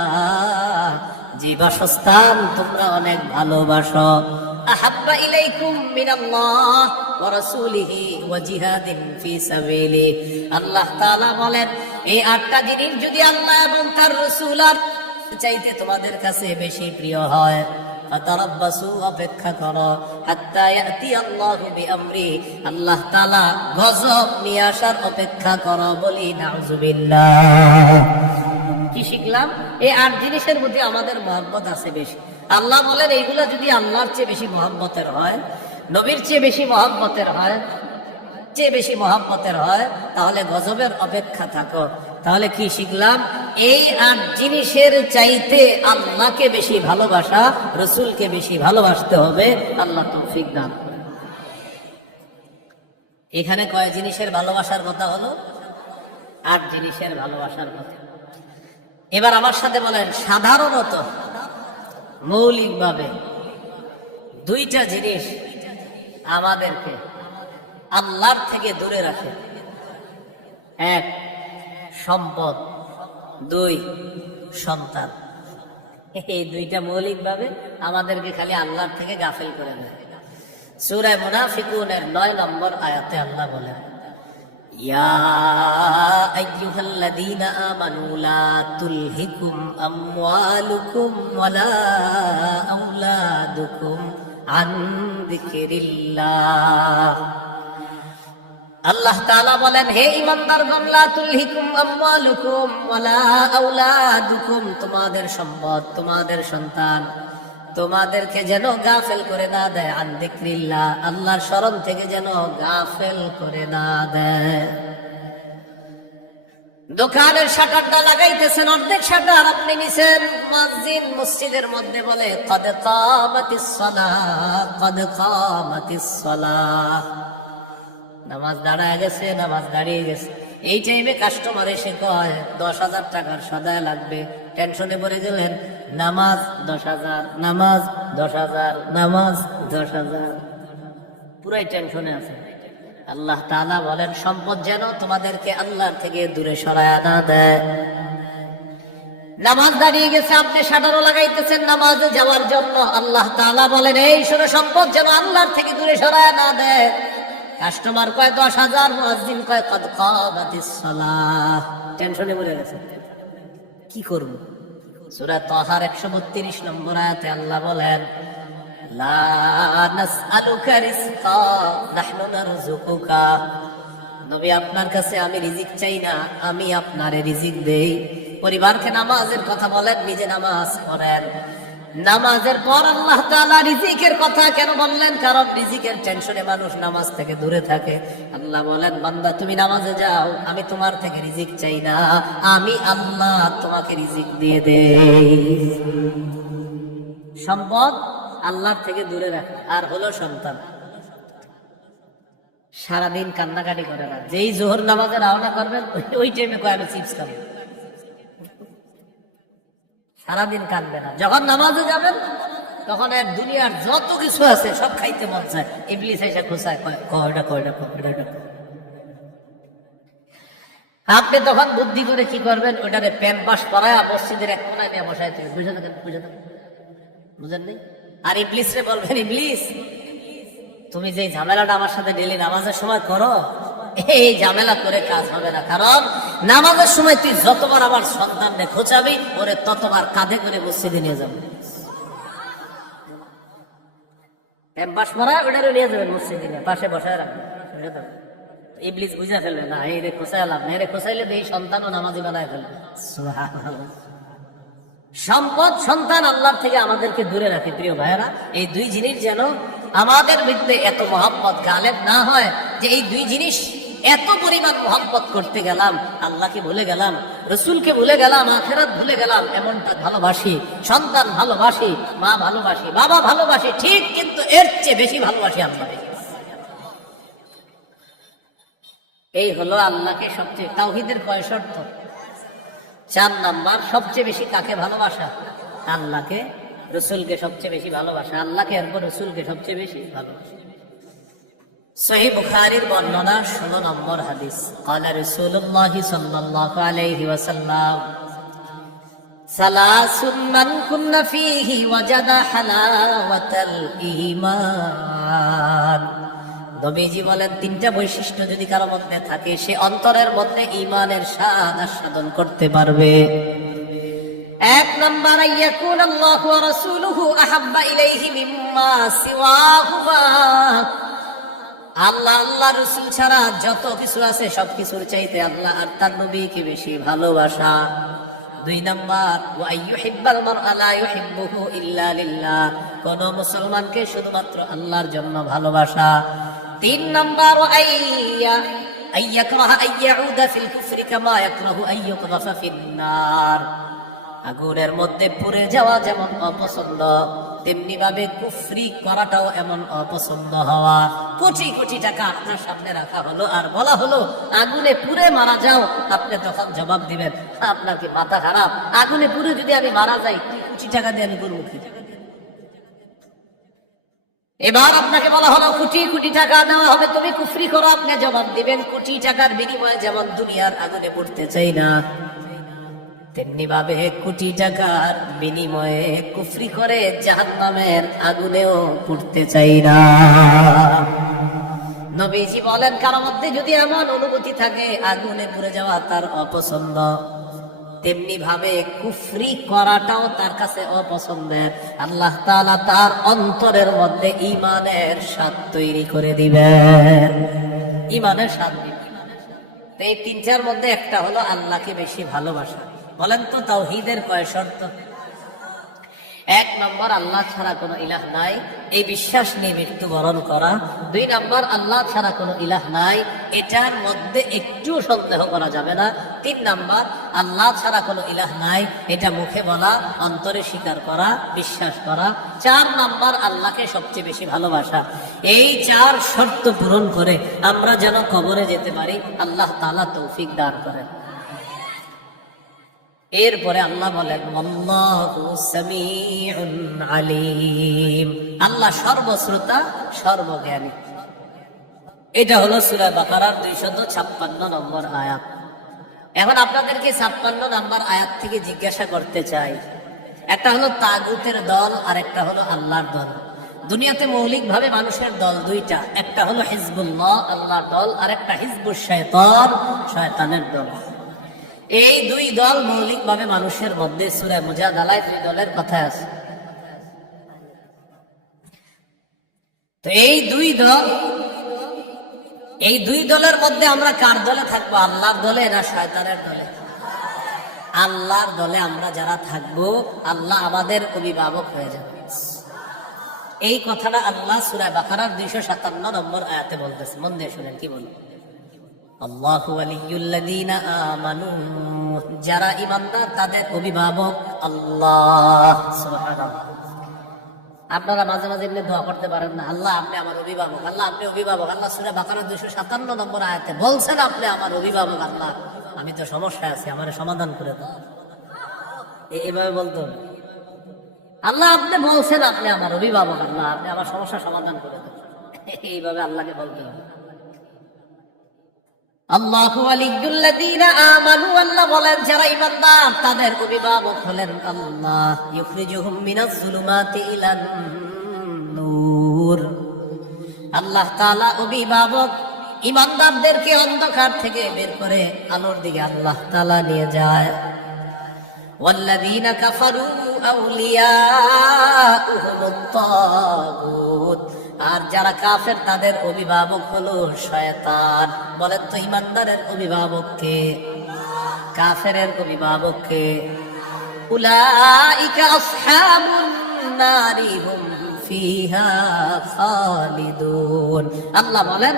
যে বাসস্থান তোমরা অনেক ভালোবাসো, আহাব্বা ইলাইকুম মিনাল্লাহ ওয়া রাসূলিহি ওয়া জিহাদিন ফি সাবিলিহি। আল্লাহ তাআলা বলেন এই 8টা জিনিস যদি আল্লাহ এবং তার রাসূল চাইতে তোমাদের কাছে বেশি প্রিয় হয়, ফাতারাব্বাসু, অপেক্ষা করো, হাত্তা ইয়াতি আল্লাহু বিআমরি, আল্লাহ তাআলা গজব নিয়ে আসার অপেক্ষা করো। বলি নাউযুবিল্লাহ। কি শিখলাম? এই 8 জিনিসের মধ্যে আমাদের মহব্বত আছে বেশি। আল্লাহ বলেন এইগুলা যদি আল্লাহর চেয়ে বেশি মহব্বতের হয়, নবীর চেয়ে বেশি মহব্বতের হয়, তাহলে গজবের অপেক্ষা থাকো। তাহলে কি শিখলাম? এই 8 জিনিসের চাইতে আল্লাহকে বেশি ভালোবাসা, রসুলকে বেশি ভালোবাসতে হবে। আল্লাহ তৌফিক দান করেন। এখানে কয় জিনিসের ভালোবাসার কথা হলো? 8 জিনিসের ভালোবাসার কথা। এবার আমার সাথে বলেন সাধারণত, মৌলিকভাবে 2টা জিনিস আমাদেরকে আল্লাহর থেকে দূরে রাখে। 1 সম্পদ, 2 সন্তান। এই 2টা মৌলিকভাবে আমাদেরকে খালি আল্লাহর থেকে গাফেল করে দেয়। সূরা মুনাফিকুনের 9 নম্বর আয়াতে আল্লাহ বলেন ইয়া আইয়ুহাল্লাযীনা আমানু লা তুলহিকুম আমওয়ালুকুম ওয়ালা আওলাদুকুম আন যিকরিল্লাহ। আল্লাহ তাআলা বলেন হে ঈমানদারগণ, লা তুলহিকুম আমওয়ালুকুম ওয়ালা আওলাদুকুম, তোমাদের সম্পদ, তোমাদের সন্তান তোমাদেরকে যেন গাফেল করে না দেয়, আন যিকরিল্লাহ, আল্লাহর স্মরণ থেকে যেন গাফেল করে না দেয়। দোকানের শাটারটা লাগাইতেছেন, অর্ধেক শাটার আপনি নিছেন। মুয়াজ্জিন মসজিদের মধ্যে বলে কদ কামাতিস সালাহ, কদ কামাতিস সালাহ। নামাজ দাঁড়ায় গেছে, নামাজ দাঁড়িয়ে গেছে। এই টাইমে কাস্টমার এসে কয় 10,000 টাকার সদায় লাগবে। টেনশনে পড়ে গেলেন, নামাজ 10,000, নামাজ 10,000, নামাজ 10,000, পুরাই টেনশনে আছে। আল্লাহ তাআলা বলেন সম্পদ যেন তোমাদেরকে আল্লাহর থেকে দূরে সরায় না দেয়। নামাজ দাঁড়িয়ে গেছে, আপনি শাটারও লাগাইতেছেন নামাজে যাওয়ার জন্য। আল্লাহ তাআলা বলেন এই শোনো, সম্পদ যেন আল্লাহর থেকে দূরে সরায় না দেয়। কাস্টমার কয় 10,000, মুয়াজ্জিন কয় কদ কামাতিস সালাহ। টেনশনে পড়ে গেছে, কি করব? সূরা তাহার 132 নম্বর আয়াতে আল্লাহ বলেন লা নাসআলুকা রিজকা নাহনু নারযুকুকা। নবী আপনার কাছে আমি রিজিক চাই না, আমি আপনারে রিজিক দেই। পরিবারকে নামাজের কথা বলেন, নিজে নামাজ পড়েন। নামাজের পর আল্লাহ তাআলা রিজিকের কথা কেন বললেন? কারণ রিজিকের টেনশনে মানুষ নামাজ থেকে দূরে থাকে। আল্লাহ বলেন বান্দা তুমি নামাজে যাও, আমি তোমার থেকে রিজিক চাই না, আমি আল্লাহ তোমাকে রিজিক দিয়ে দেই। সম্পদ আল্লাহর থেকে দূরে রাখা। আর হলো সন্তান, সারাদিন কান্নাকাটি করে না। যেই জোহর নামাজে রওনা করবেন ওই টাইমে কয় আমি চিপস খাবো। সারাদিন কাঁদবে না। যখন নামাজে যাবেন তখন এক দুনিয়ার যত কিছু আছে সব খাইতে মন চায়। ইবলিস এসে খোঁচায়, কয়টা কয়টা কয়টা। আপনি তখন বুদ্ধি করে কি করবেন? ওইটারে প্যান পাশ করায় মসজিদের এক কোনায় নিয়ে বসায় তুমি বুঝে থাকেন, বুঝেন নি? আর ইবলিস রে বলবেন ইবলিস তুমি যে ঝামেলাটা আমার সাথে ডেলি নামাজের সময় করো, এই ঝামেলা করে কাজ হবে না। কারণ নামাজের সময় তুই যতবার আমার সন্তানকে খোঁচাবি, ওরে ততবার কাঁধে করে মসজিদে নিয়ে যাবে। ক্যাম্পাস মারা ওটারও নিয়ে যাবেন মসজিদে, পাশে বসায় রাখবেন। ইবলিস বুঝা ফেলবে না, এই রে খোঁচাই লাভ না, এরে খোঁচাইলে এই সন্তানও নামাজি বানায় ফেলবে। সম্পদ সন্তান আল্লাহর থেকে আমাদেরকে দূরে রাখে। প্রিয় ভাইয়েরা, এই দুই জিনিস যেন আমাদের মধ্যে এত মহব্বত গালেব না হয় যে এই দুই জিনিস এত পরিমাণ মহব্বত করতে গেলাম, আল্লাহকে ভুলে গেলাম, রসুলকে ভুলে গেলাম, আখিরাত ভুলে গেলাম। এমনটা ভালোবাসি, সন্তান ভালোবাসি, মা ভালোবাসি, বাবা ভালোবাসি, ঠিক, কিন্তু এর চেয়ে বেশি ভালোবাসি আল্লাহকে। এই হলো আল্লাহকে সবচেয়ে, তাওহীদের কয় শর্ত? 4 নাম্বার। সবচেয়ে বেশি কাকে ভালোবাসা? আল্লাহকে, রসুলকে সবচেয়ে বেশি ভালোবাসা, আল্লাহকে এরপর রসুলকে সবচেয়ে বেশি ভালোবাসা। সহিহ বুখারীর বর্ণনা 16 নম্বর হাদিস। قال رسول الله صلى الله عليه وسلم ثلاث من كن فيه وجد حلاوة الإيمان। নবীজি বলেন 3টা বৈশিষ্ট্য যদি কারো মধ্যে থাকে, সে অন্তরের মধ্যে ঈমানের স্বাদ আস্বাদন করতে পারবে। 1 নাম্বার, আইয়াকুন আল্লাহু ওয়া রাসূলুহু আহাব্বা ইলাইহি মিম্মা সিওয়াহুমা। আল্লাহ, আল্লাহ রাসূল ছাড়া যত কিছু আছে সবকিছুর চাইতে আল্লাহ আর তার নবীকে বেশি ভালোবাসা। 2 নাম্বার, ওয়া আইয়ুহিব্বাল মারআ লা ইউহিব্বুহু ইল্লা লিল্লাহ। কোন মুসলমানকে শুধুমাত্র আল্লাহর জন্য ভালোবাসা। 3 নাম্বার, আইয়াকরাহা আইয়াউদা ফিল কুফরি কামা ইয়াকরাহু আইয়ুকযাফা ফিন নার। আগুনের মধ্যে পুড়ে যাওয়া যেমন অপছন্দ, তেমনি ভাবে কুফরি করাটাও এমন অপছন্দ হওয়া। কোটি কোটি টাকা আপনার সামনে রাখা হলো আর বলা হলো আগুনে পুড়ে মারা যাও, আপনি তখন জবাব দিবেন আপনার কি মাথা খারাপ? আগুনে পুড়ে যদি আমি মারা যাই, কোটি টাকা দিয়ে আমি করবো কি? এবার আপনাকে বলা হলো কোটি কোটি টাকা দেওয়া হবে, তুমি কুফরি করো, আপনি জবাব দিবেন কোটি টাকার বিনিময়ে যেমন দুনিয়ার আগুনে পড়তে চাই না, তেমনি ভাবে কোটি টাকার বিনিময়ে কুফরি করে জাহান্নামের আগুনেও পড়তে চাই না। নবীজি বলেন কারো মধ্যে যদি এমন অনুভূতি থাকে আগুনে পুড়ে যাওয়া তার অপছন্দ, তেমনি ভাবে কুফরি করাটাও তার কাছে অপছন্দের, আল্লাহ তাআলা তার অন্তরের মধ্যে ঈমানের স্বাদ তৈরি করে দিবেন। ঈমানের স্বাদ দিবেন। এই 3টার মধ্যে একটা হলো আল্লাহকে বেশি ভালোবাসা। বলেন তো তাওহীদের কয় শর্ত? এক নম্বর, আল্লাহ ছাড়া কোনো ইলাহ নাই, এই বিশ্বাস নিয়ে মৃত্যুবরণ করা। দুই নম্বর, আল্লাহ ছাড়া কোনো ইলাহ নাই, এটার মধ্যে একটু সন্দেহ করা যাবে না। তিন নম্বর, আল্লাহ ছাড়া কোনো ইলাহ নাই, এটা মুখে বলা, অন্তরে স্বীকার করা, বিশ্বাস করা। চার নম্বর, আল্লাহকে সবচেয়ে বেশি ভালোবাসা। এই চার শর্ত পূরণ করে আমরা যেন কবরে যেতে পারি, আল্লাহ তাআলা তৌফিক দান করেন। এরপরে আল্লাহ বলেন, আল্লাহু সামিউন আলিম, আল্লাহ সর্বশ্রোতা সর্বজ্ঞানী। এটা হলো সূরা বাকারার 256 নম্বর আয়াত। এখন আপনাদেরকে 56 নম্বর আয়াত থেকে জিজ্ঞাসা করতে চাই, একটা হলো তাগুতের দল আর একটা হলো আল্লাহর দল। দুনিয়াতে মৌলিক ভাবে মানুষের দল দুইটা, একটা হলো হিজবুল্লাহ আল্লাহর দল, আর একটা হিজবুশ শায়তান শয়তানের দল। এই দুই দল মৌলিক ভাবে মানুষের মধ্যে সূরা মুজাদালায় দুই দলের কথা আছে। তো এই দুই দলের মধ্যে আমরা কার দলে থাকবো? আল্লাহর দলে না শয়তানের দলে? আল্লাহর দলে আমরা যারা থাকবো, আল্লাহ আমাদের অভিভাবক হয়ে যাবে। এই কথাটা আল্লাহ সূরা বাকারার 257 নম্বর আয়াতে বলতেছে। মন দিয়ে শুনেন কি বলে, আল্লাহু ওয়ালিয়ুল্লাযীনা আমানু, যারা ঈমানদার তাদের অভিভাবক আল্লাহ। সুবহানাল্লাহ। আপনারা মাঝে মাঝে এমনি দোয়া করতে পারেন না, আল্লাহ আপনি আমার অভিভাবক, আল্লাহ আপনি অভিভাবক। আল্লাহ সূরা বাকারার 257 নম্বর আয়াতে বলছেন আপনি আমার অভিভাবক। আল্লাহ আমি তো সমস্যায় আছি, আমার সমাধান করে দাও। এইভাবে বলতে হবে, আল্লাহ আপনি বলছেন আপনি আমার অভিভাবক, আল্লাহ আপনি আমার সমস্যা সমাধান করে দেন। এইভাবে আল্লাহকে বলতে হবে। আল্লাহু ওয়ালিয়ুল্লাযীনা আমানু, আল্লাহ বলেন যারা ঈমানদার তাদের অভিভাবক হলেন আল্লাহ। ইউখরিজুহুম মিনাজ যুলুমাতি ইলান নূর, আল্লাহ তাআলা অভিভাবক ঈমানদারদেরকে অন্ধকার থেকে বের করে আলোর দিকে আল্লাহ তাআলা নিয়ে যায়। ওয়াল্লাযীনা কাফারু আউলিয়াউহুমুত তাগুত, আর যারা কাফের তাদের অভিভাবক হলো শয়তান। বলেন তো ঈমানদারের অভিভাবক কে? কাফেরের অভিভাবক কে? উলাইকা আসহাবুন নারি হুম ফিহা খালিদুন। আল্লাহ বলেন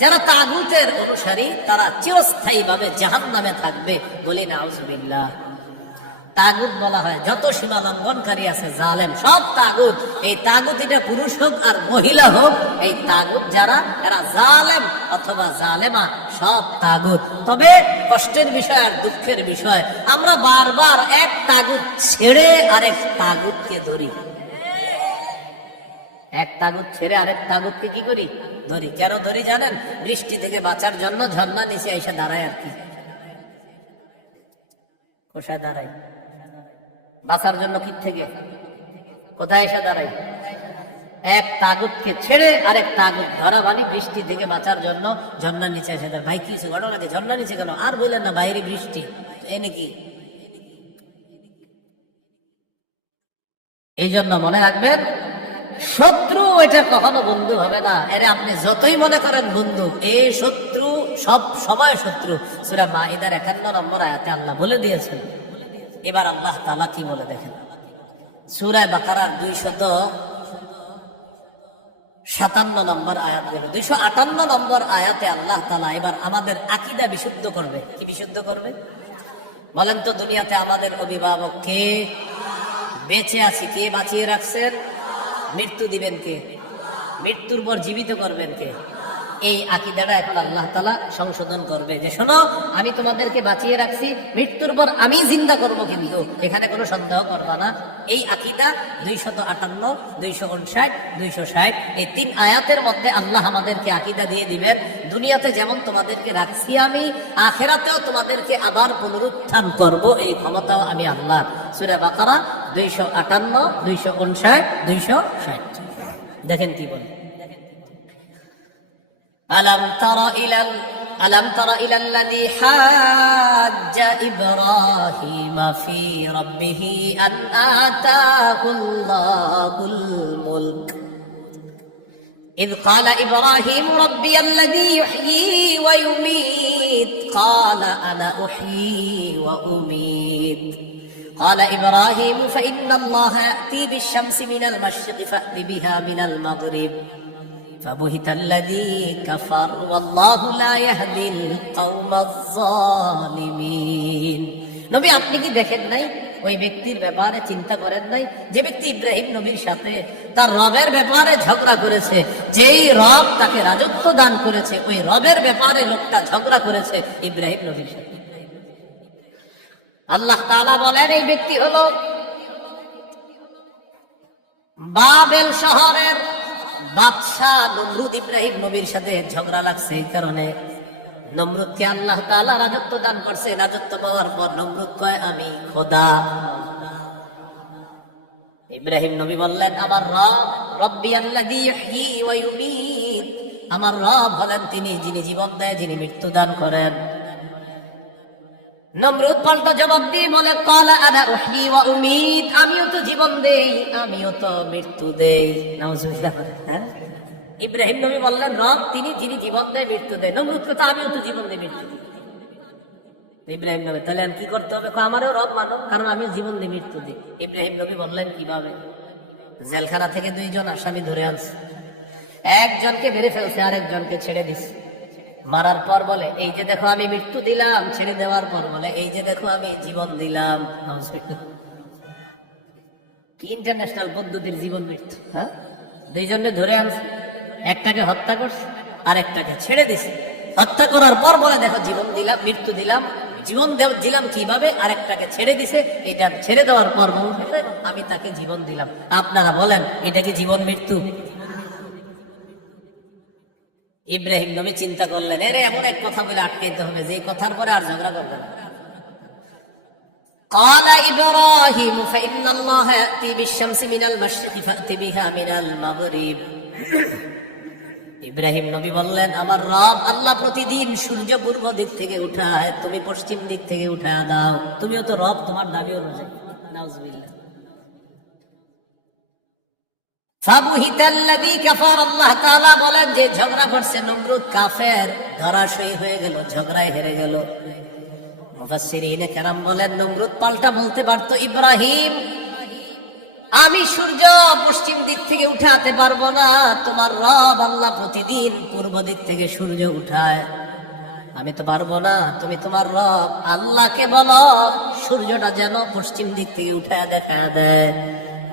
যারা তাগুতের অনুসারী তারা চিরস্থায়ীভাবে জাহান্নামে থাকবে। বলি নাউযুবিল্লাহ। তাগুত বলা হয় যত সীমা লঙ্ঘনকারী আছে, জালেম, সব তাগুত। এই তাগুত এটা পুরুষ হোক আর মহিলা হোক, এই তাগুত যারা এরা জালেম অথবা জালেমা, সব তাগুত। তবে কষ্টের বিষয় আর দুঃখের বিষয়, আমরা বারবার এক তাগুত ছেড়ে আরেক তাগুতকে ধরি। এক তাগুত ছেড়ে আরেক তাগুতকে কি করি? ধরি। কেন ধরি জানেন? বৃষ্টি থেকে বাঁচার জন্য ঝর্ণা নিচে এসে দাঁড়ায় আর কি। কোথায় দাঁড়াই? বাঁচার জন্য কি থেকে কোথায় এসে দাঁড়াই? এক তাগুতকে ছেড়ে আরেক তাগুত ধরা, মানে বৃষ্টি থেকে বাঁচার জন্য ঝর্ণার নিচে এসে দাঁড়ায়। ভাই কিছু ঘটনা কি? ঝর্ণার নিচে কেন? আর বললেন না বাইরে বৃষ্টি, এই নাকি? এই জন্য মনে রাখবেন, শত্রু এটা কখনো বন্ধু হবে না। এরে আপনি যতই মনে করেন বন্ধু, এই শত্রু সব সময় শত্রু। সূরা মাইদার 51 নম্বর আয়াতে আল্লাহ বলে দিয়েছেন। এবার আল্লাহ তাআলা কি বলে দেখেন, সূরা বাকারার 257 নম্বর আয়াত বলে 258 নম্বর আয়াতে আল্লাহ তাআলা এবার আমাদের আকীদা বিশুদ্ধ করবে। কি বিশুদ্ধ করবে বলেন তো? দুনিয়াতে আমাদের অভিভাবক কে? বেঁচে আছি কে বাঁচিয়ে রাখছেন? মৃত্যু দিবেন কে? মৃত্যুর পর জীবিত করবেন কে? এই আকীদাটা এখন আল্লাহ তাআলা সংশোধন করবে যে শোনো, আমি তোমাদেরকে বাঁচিয়ে রাখছি, মৃত্যুর পর আমি জিন্দা করব, কিন্তু এখানে কোনো সন্দেহ করবা না। এই আকীদা 258, 259, 260 এই 3 আয়াতের মধ্যে আল্লাহ আমাদেরকে আকীদা দিয়ে দিবেন, দুনিয়াতে যেমন তোমাদেরকে রাখছি আমি, আখিরাতেও তোমাদেরকে আবার পুনরুত্থান করব, এই ক্ষমতাও আমি আল্লাহ। সূরা বাকারা 258, 259, 260 দেখেন কি বলে, ألم تر إلى الذي حاج إبراهيم في ربه أن آتاه الله الملك إذ قال إبراهيم ربي الذي يحيي ويميت قال أنا أحيي وأميت قال إبراهيم فإن الله يأتي بالشمس من المشرق فأت بها من المغرب فبهت الذي كفر والله لا يهدي القوم الظالمين নবী আপনি কি দেখেন নাই ওই ব্যক্তির ব্যাপারে চিন্তা করেন নাই যে ব্যক্তি ইব্রাহিম নবীর সাথে তার রবের ব্যাপারে ঝগড়া করেছে, যেই রব তাকে রাজত্ব দান করেছে ওই রবের ব্যাপারে লোকটা ঝগড়া করেছে ইব্রাহিম নবীর সাথে। আল্লাহ তাআলা বলেন এই ব্যক্তি হলো বাবেল শহরের বাদশাহ নমরুদ। ইব্রাহিম নবীর সাথে ঝগড়া লাগছে এই কারণে নমরুদকে আল্লাহ তাআলা রাজত্ব দান করছে। রাজত্ব পাওয়ার পর নমরুদ কয় আমি খোদা। ইব্রাহিম নবী বললেন আমার রব রব্বি আল্লাযী ইহয়ী ওয়া ইউমীত, আমার রব হলেন তিনি যিনি জীবন দেয়, যিনি মৃত্যু দান করেন। নমরুদ পাল্টা জবাব দিয়ে বলে ক্বালা আনা উহয়ী ওয়া উমীত, আমিও তো জীবন দেই আমিও তো মৃত্যু দেই। নাউযুবিল্লাহ। ইব্রাহিম নবী বললেন রব তিনি যিনি জীবন দেয় মৃত্যু দেয়। নমরুদ কথা আমিও তো জীবন দেই মৃত্যু দেই। ইব্রাহিম নবী তাহলে আমি কি করতে হবে? আমারও রব মানো, কারণ আমি জীবন দিই মৃত্যু দিই। ইব্রাহিম নবী বললেন কিভাবে? জেলখানা থেকে দুইজন আসামি ধরে আনছে, একজনকে মেরে ফেলছে আরেকজনকে ছেড়ে দিছে। মারার পর বলে এই যে দেখো আমি মৃত্যু দিলাম, ছেড়ে দেওয়ার পর বলে এই যে দেখো আমি জীবন দিলাম। কি ইন্টারন্যাশনাল পদ্ধতির জীবন মৃত্যু! হ্যাঁ, দুইজনে ধরে আনছে, একটাকে হত্যা করছে আর একটাকে ছেড়ে দিছে। হত্যা করার পর বলে দেখো জীবন দিলাম মৃত্যু দিলাম। জীবন দিলাম কিভাবে? আরেকটাকে ছেড়ে দিছে। এটা ছেড়ে দেওয়ার পর বলছে আমি তাকে জীবন দিলাম। আপনারা বলেন এটা কি জীবন মৃত্যু? ইব্রাহিম নবী চিন্তা করলেন এর এমন এক কথা বলে আটকাইতে হবে যে কথার পরে আর ঝগড়া করবে না। قال إبراهيم فإن الله يأتي بالشمس من المشرق فأت بها من المغرب। ইব্রাহিম নবী বললেন আমার রব আল্লাহ প্রতিদিন সূর্য পূর্ব দিক থেকে উঠায়, তুমি পশ্চিম দিক থেকে উঠায় দাও। তুমিও তো রব, তোমার দাবিও রোজা। নাউজুবিল্লাহ। ফাবুহিতাল্লাযী কাফার, আল্লাহ তাআলা বলেন যে ঝগড়া করছে নমরুদ কাফের, ধরাশয়ী হয়ে গেল, ঝগড়ায় হেরে গেল। মুফাসসিরিনে কেরাম বলেন নমরুদ পাল্টা বলতে পারতো ইব্রাহিম আমি সূর্য পশ্চিম দিক থেকে উঠাতে পারবো না, তোমার রব আল্লাহ প্রতিদিন পূর্ব দিক থেকে সূর্য উঠায়, আমি তো পারবো না। তুমি তোমার রব আল্লাহকে বলো সূর্যটা যেন পশ্চিম দিক থেকে উঠায় দেখা দেয়।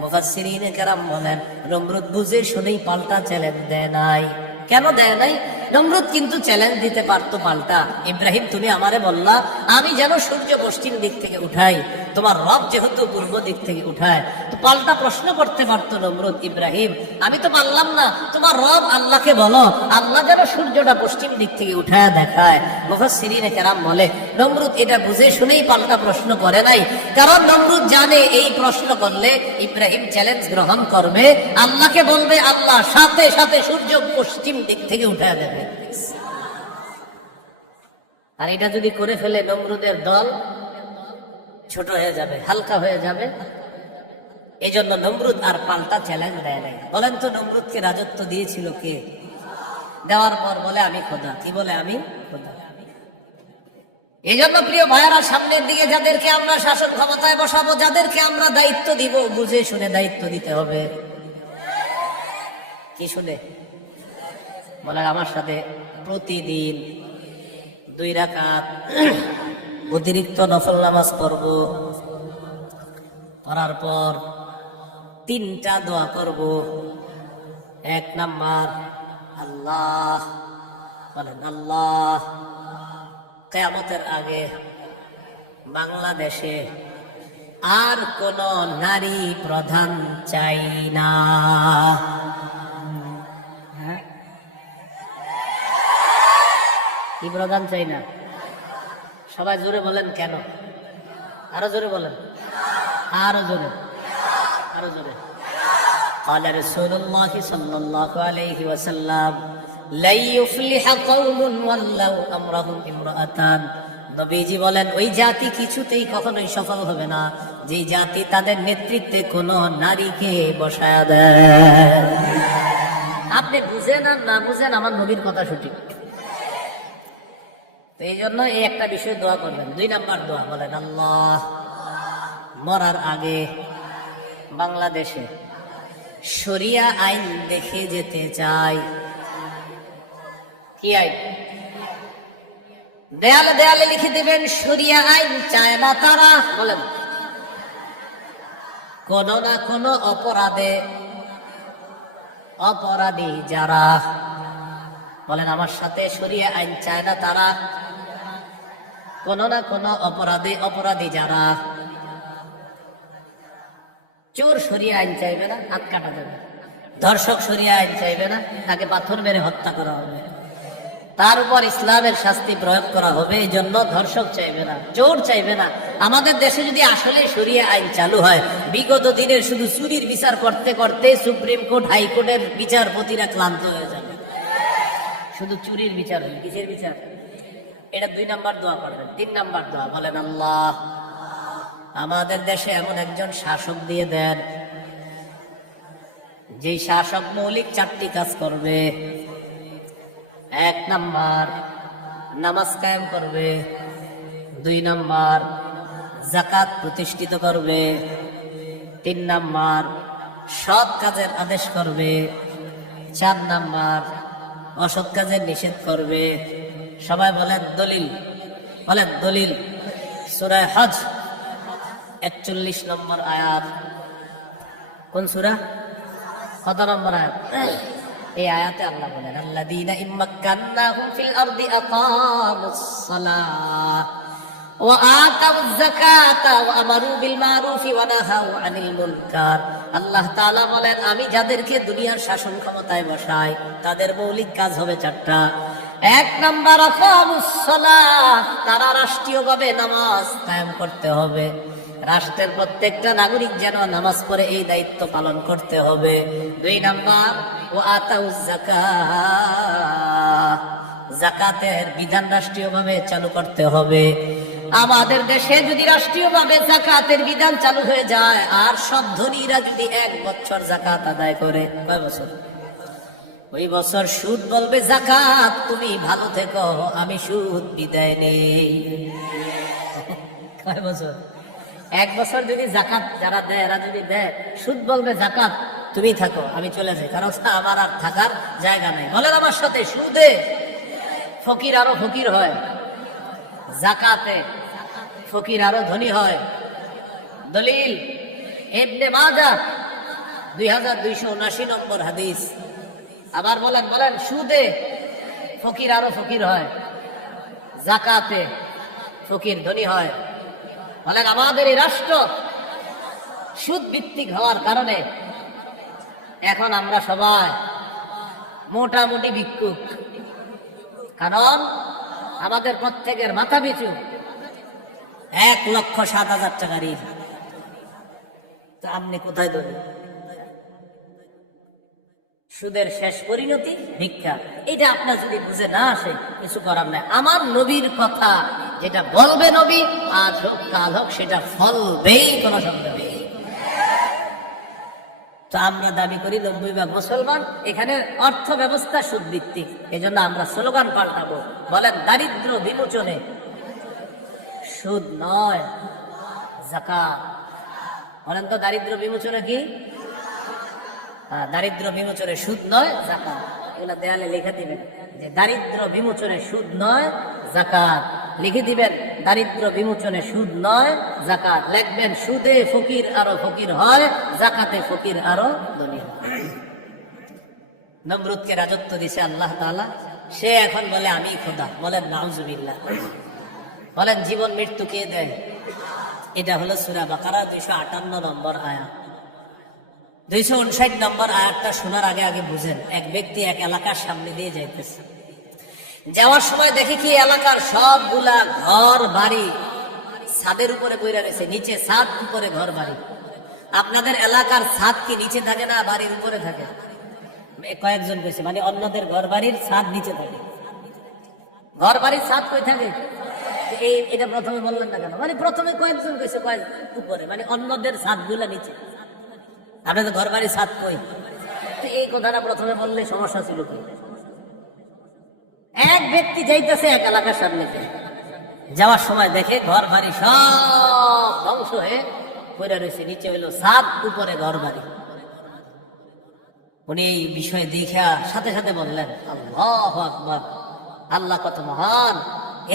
মুফাসসিরিনে কেরাম বলেন নমরুদ বুঝে শুনেই পাল্টা চ্যালেঞ্জ দেয় নাই। কেন দেয় নাই? নমরুদ কিন্তু চ্যালেঞ্জ দিতে পারতো পাল্টা, ইব্রাহিম তুমি আমারে বললা আমি যেন সূর্য পশ্চিম দিক থেকে উঠাই, তোমার রব যেহেতু পূর্ব দিক থেকে উঠায়, তো পাল্টা প্রশ্ন করতে পারতো নমরুদ ইব্রাহিম আমি তো পারলাম না, তোমার রব আল্লাহকে বলো আল্লাহ যেন সূর্যটা পশ্চিম দিক থেকে উঠায় দেখায়। মুফাসসিরিনে কেরাম বলে নমরুদ এটা বুঝে শুনেই পাল্টা প্রশ্ন করে নাই, কারণ নমরুদ জানে এই প্রশ্ন করলে ইব্রাহিম চ্যালেঞ্জ গ্রহণ করবে, আল্লাহকে বলবে আল্লাহ সাথে সাথে সূর্য পশ্চিম দিক থেকে উঠায় দেবে। আর এটা যদি করে ফেলে নমরুদের দল ছোট হয়ে যাবে, হালকা হয়ে যাবে। এই জন্য নমরুদ আর পাল্টা চ্যালেঞ্জ দেয় নাই। বলেন তো নমরুদকে রাজত্ব দিয়েছিল কে? দেওয়ার পর বলে আমি খোদা। কি বলে? আমি খোদা। এই জন্য প্রিয় ভাইয়েরা সামনের দিকে যাদেরকে আমরা শাসন ক্ষমতায় বসাবো, যাদেরকে আমরা দায়িত্ব দিব, বুঝে শুনে দায়িত্ব দিতে হবে। কি শুনে? বলে আমার সাথে প্রতিদিন 2 রাকাত অতিরিক্ত নফল নামাজ পড়ব, করার পর 3টা দোয়া করব। 1 নাম্বার আল্লাহ, বলেন আল্লাহ কিয়ামতের আগে বাংলাদেশে আর কোন নারী প্রধান চাই না। কি প্রধান চাই না? সবাই জোরে বলেন কেন? আরো জোরে বলেন, আরো জোরে, আরো জোরে। قال رسول الله صلى الله عليه وسلم لا يفلح قوم ولوا امرهم امرأتان। নবীজি বলেন ওই জাতি কিছুতেই কখনোই সফল হবে না যে জাতি তাদের নেতৃত্বে কোন নারীকে বসায় দেয়। আপনি বুঝেন আর না বুঝেন আমার নবীর কথা সঠিক। এই জন্য এই একটা বিষয়ে দোয়া করবেন। 2 নাম্বার দোয়া বলেন আল্লাহ মরার আগে বাংলাদেশে শরিয়া আইন দেখে যেতে চাই। কি আইন? দেয়ালে দেয়ালে লিখে দেবেন শরিয়া আইন চায় না তারা। বলেন, কোন না কোন অপরাধী যারা, বলেন আমার সাথে, শরিয়া আইন চায় না তারা, কোন না কোন অপরাধী যারা। চোর শরিয়া আইন চাইবে না, হাত কাটা যাবে। ধর্ষক শরিয়া আইন চাইবে না, তাকে পাথর মেরে হত্যা করা হবে। তার উপর ইসলামের শাস্তি প্রয়োগ করা হবে। এই জন্য ধর্ষক চাইবে না, চোর চাইবে না। আমাদের দেশে যদি আসলে শরিয়া আইন চালু হয়, বিগত দিনের শুধু চুরির বিচার করতে করতে সুপ্রিম কোর্ট, হাইকোর্টের বিচারপতিরা ক্লান্ত হয়ে যাবে। শুধু চুরির বিচার হয়। কিসের বিচার? এটা 2 নাম্বার দোয়া করবেন। 3 নাম্বার দোয়া বলেন, আল্লাহ আমাদের দেশে এমন একজন শাসক দিয়ে দেন, যে শাসক মৌলিক 4টি কাজ করবে। 1 নাম্বার নামাজ কায়েম করবে, 2 নাম্বার যাকাত প্রতিষ্ঠিত করবে, 3 নাম্বার সৎ কাজের আদেশ করবে, 4 নাম্বার অসৎ কাজের নিষেধ করবে। সবাই বলেন দলিল, বলেন দলিল। সূরা হজ 41 নম্বর আয়াত। কোন সূরা? কত নম্বর আয়াত? এই আয়াতে আল্লাহ বলেন, আল্লাযীনা ইম্মাক্কান্নাহুম ফিল আরদি আকামুস সালাহ ওয়া আতাউয যাকাতা ওয়া আমারু বিল মারুফি ওয়া নাহাউ আনিল মুনকার। আল্লাহ তাআলা বলেন, আমি যাদেরকে দুনিয়ার শাসন ক্ষমতায় বসাই, তাদের মৌলিক কাজ হবে 4টা। 1 নাম্বার আকামুস সালাহ, তারা রাষ্ট্রীয়ভাবে নামাজ কায়েম করতে হবে। রাষ্ট্রের প্রত্যেকটা নাগরিক যেন নামাজ পড়ে, এই দায়িত্ব পালন করতে হবে। 2 নাম্বার ওয়া আতাউয যাকাত, যাকাতের বিধান রাষ্ট্রীয়ভাবে চালু করতে হবে। আমাদের দেশে যদি রাষ্ট্রীয়ভাবে যাকাতের বিধান চালু হয়ে যায়, আর সব ধনীরা যদি 1 বছর যাকাত আদায় করে, কয় বছর? ওই বছর সুদ বলবে, যাকাত তুমি ভালো থেকো, আমি সুদ বিদায় নেই। কয় বছর? 1 বছর যদি যাকাত যারা দেয়, এরা যদি দেয়, সুদ বলবে, যাকাত তুমি থাকো, আমি চলে যাই, কারণ আমার আর থাকার জায়গা নেই। বলেন আমার সাথে, সুদে ফকির আরো ফকির হয়, যাকাতে ফকির আরো ধনী হয়। দলিল ইবনে মাজাহ 2279 নম্বর হাদিস। আবার বলেন, বলেন সুদে ফকির আরো ফকির হয়, যাকাতে ফকির ধনী হয়। বলেন আমাদের এই রাষ্ট্র সুদ ভিত্তিক হওয়ার কারণে এখন আমরা সবাই মোটামুটি ভিক্ষুক। কারণ আমাদের প্রত্যেকের মাথা পিছু 1,07,000 টাকা ঋণ। তো আপনি কোথায় ধরেন? সুদের শেষ পরিণতি ভিক্ষা। এটা আপনার যদি বুঝে না আসে, কিছু করার নাই। আমার নবীর কথা যেটা বলবে নবী, আজ হোক কাল হোক, সেটা ফলবেই, কোনো সন্দেহ নেই। তো আমরা দাবি করি 90% মুসলমান, এখানে অর্থ ব্যবস্থা সুদ ভিত্তিক। এই জন্য আমরা স্লোগান পাল্টাবো, বলেন দারিদ্র বিমোচনে সুদ নয় যাকাত। বলেন তো দারিদ্র বিমোচনে কি? দারিদ্র বিমোচনে সুদ নয় যাকাত। এগুলা দেয়ালে লিখে দিবেন যে দারিদ্র বিমোচনে সুদ নয় যাকাত। লিখে দিবেন দারিদ্র বিমোচনে সুদ নয় যাকাত। লিখবেন সুদে ফকির আরো ফকির হয়, যাকাতে ফকির আরো ধনী হয়। নমরুদকে রাজত্ব দিছে আল্লাহ তাআলা, সে এখন বলে আমি খোদা। বলেন নাউজুবিল্লাহ। বলেন জীবন মৃত্যু কে দেয়? এটা হলো সূরা বাকারা 258 নম্বর আয়াত। 259 নম্বর আয়াতটা শোনার আগে আগে বুঝেন। এক ব্যক্তি এক এলাকার সামনে দিয়ে যাইতেছে, যাওয়ার সময় দেখে কি এলাকার সবগুলা ঘর বাড়ি ছাদের উপরে বইরা গেছে, নিচে ছাদ, উপরে ঘর বাড়ি। আপনাদের এলাকার ছাদ কি নিচে থাকে না বাড়ির উপরে থাকে? কয়েকজন কইছে, মানে অন্যদের ঘর বাড়ির ছাদ নিচে থাকে। ঘর বাড়ির ছাদ কই থাকে? এটা প্রথমে বললেন না কেন? মানে প্রথমে কয়েকজন কইছে কয়েক উপরে, মানে অন্যদের ছাদ গুলা নিচে। আপনাদের ঘর বাড়ির ছাদ কই? এই কথাটা প্রথমে বললে সমস্যা ছিল কি? এক ব্যক্তি যাইতেছে এক এলাকার সামনে, যাওয়ার সময় দেখে ঘর বাড়ি সব ধ্বংস হয়ে পড়ে রয়েছে, নিচে হইলো ছাদ, উপরে ঘর বাড়ি। উনি এই বিষয় দেখা সাথে সাথে বললেন, আল্লাহু আকবার, আল্লাহ কত মহান,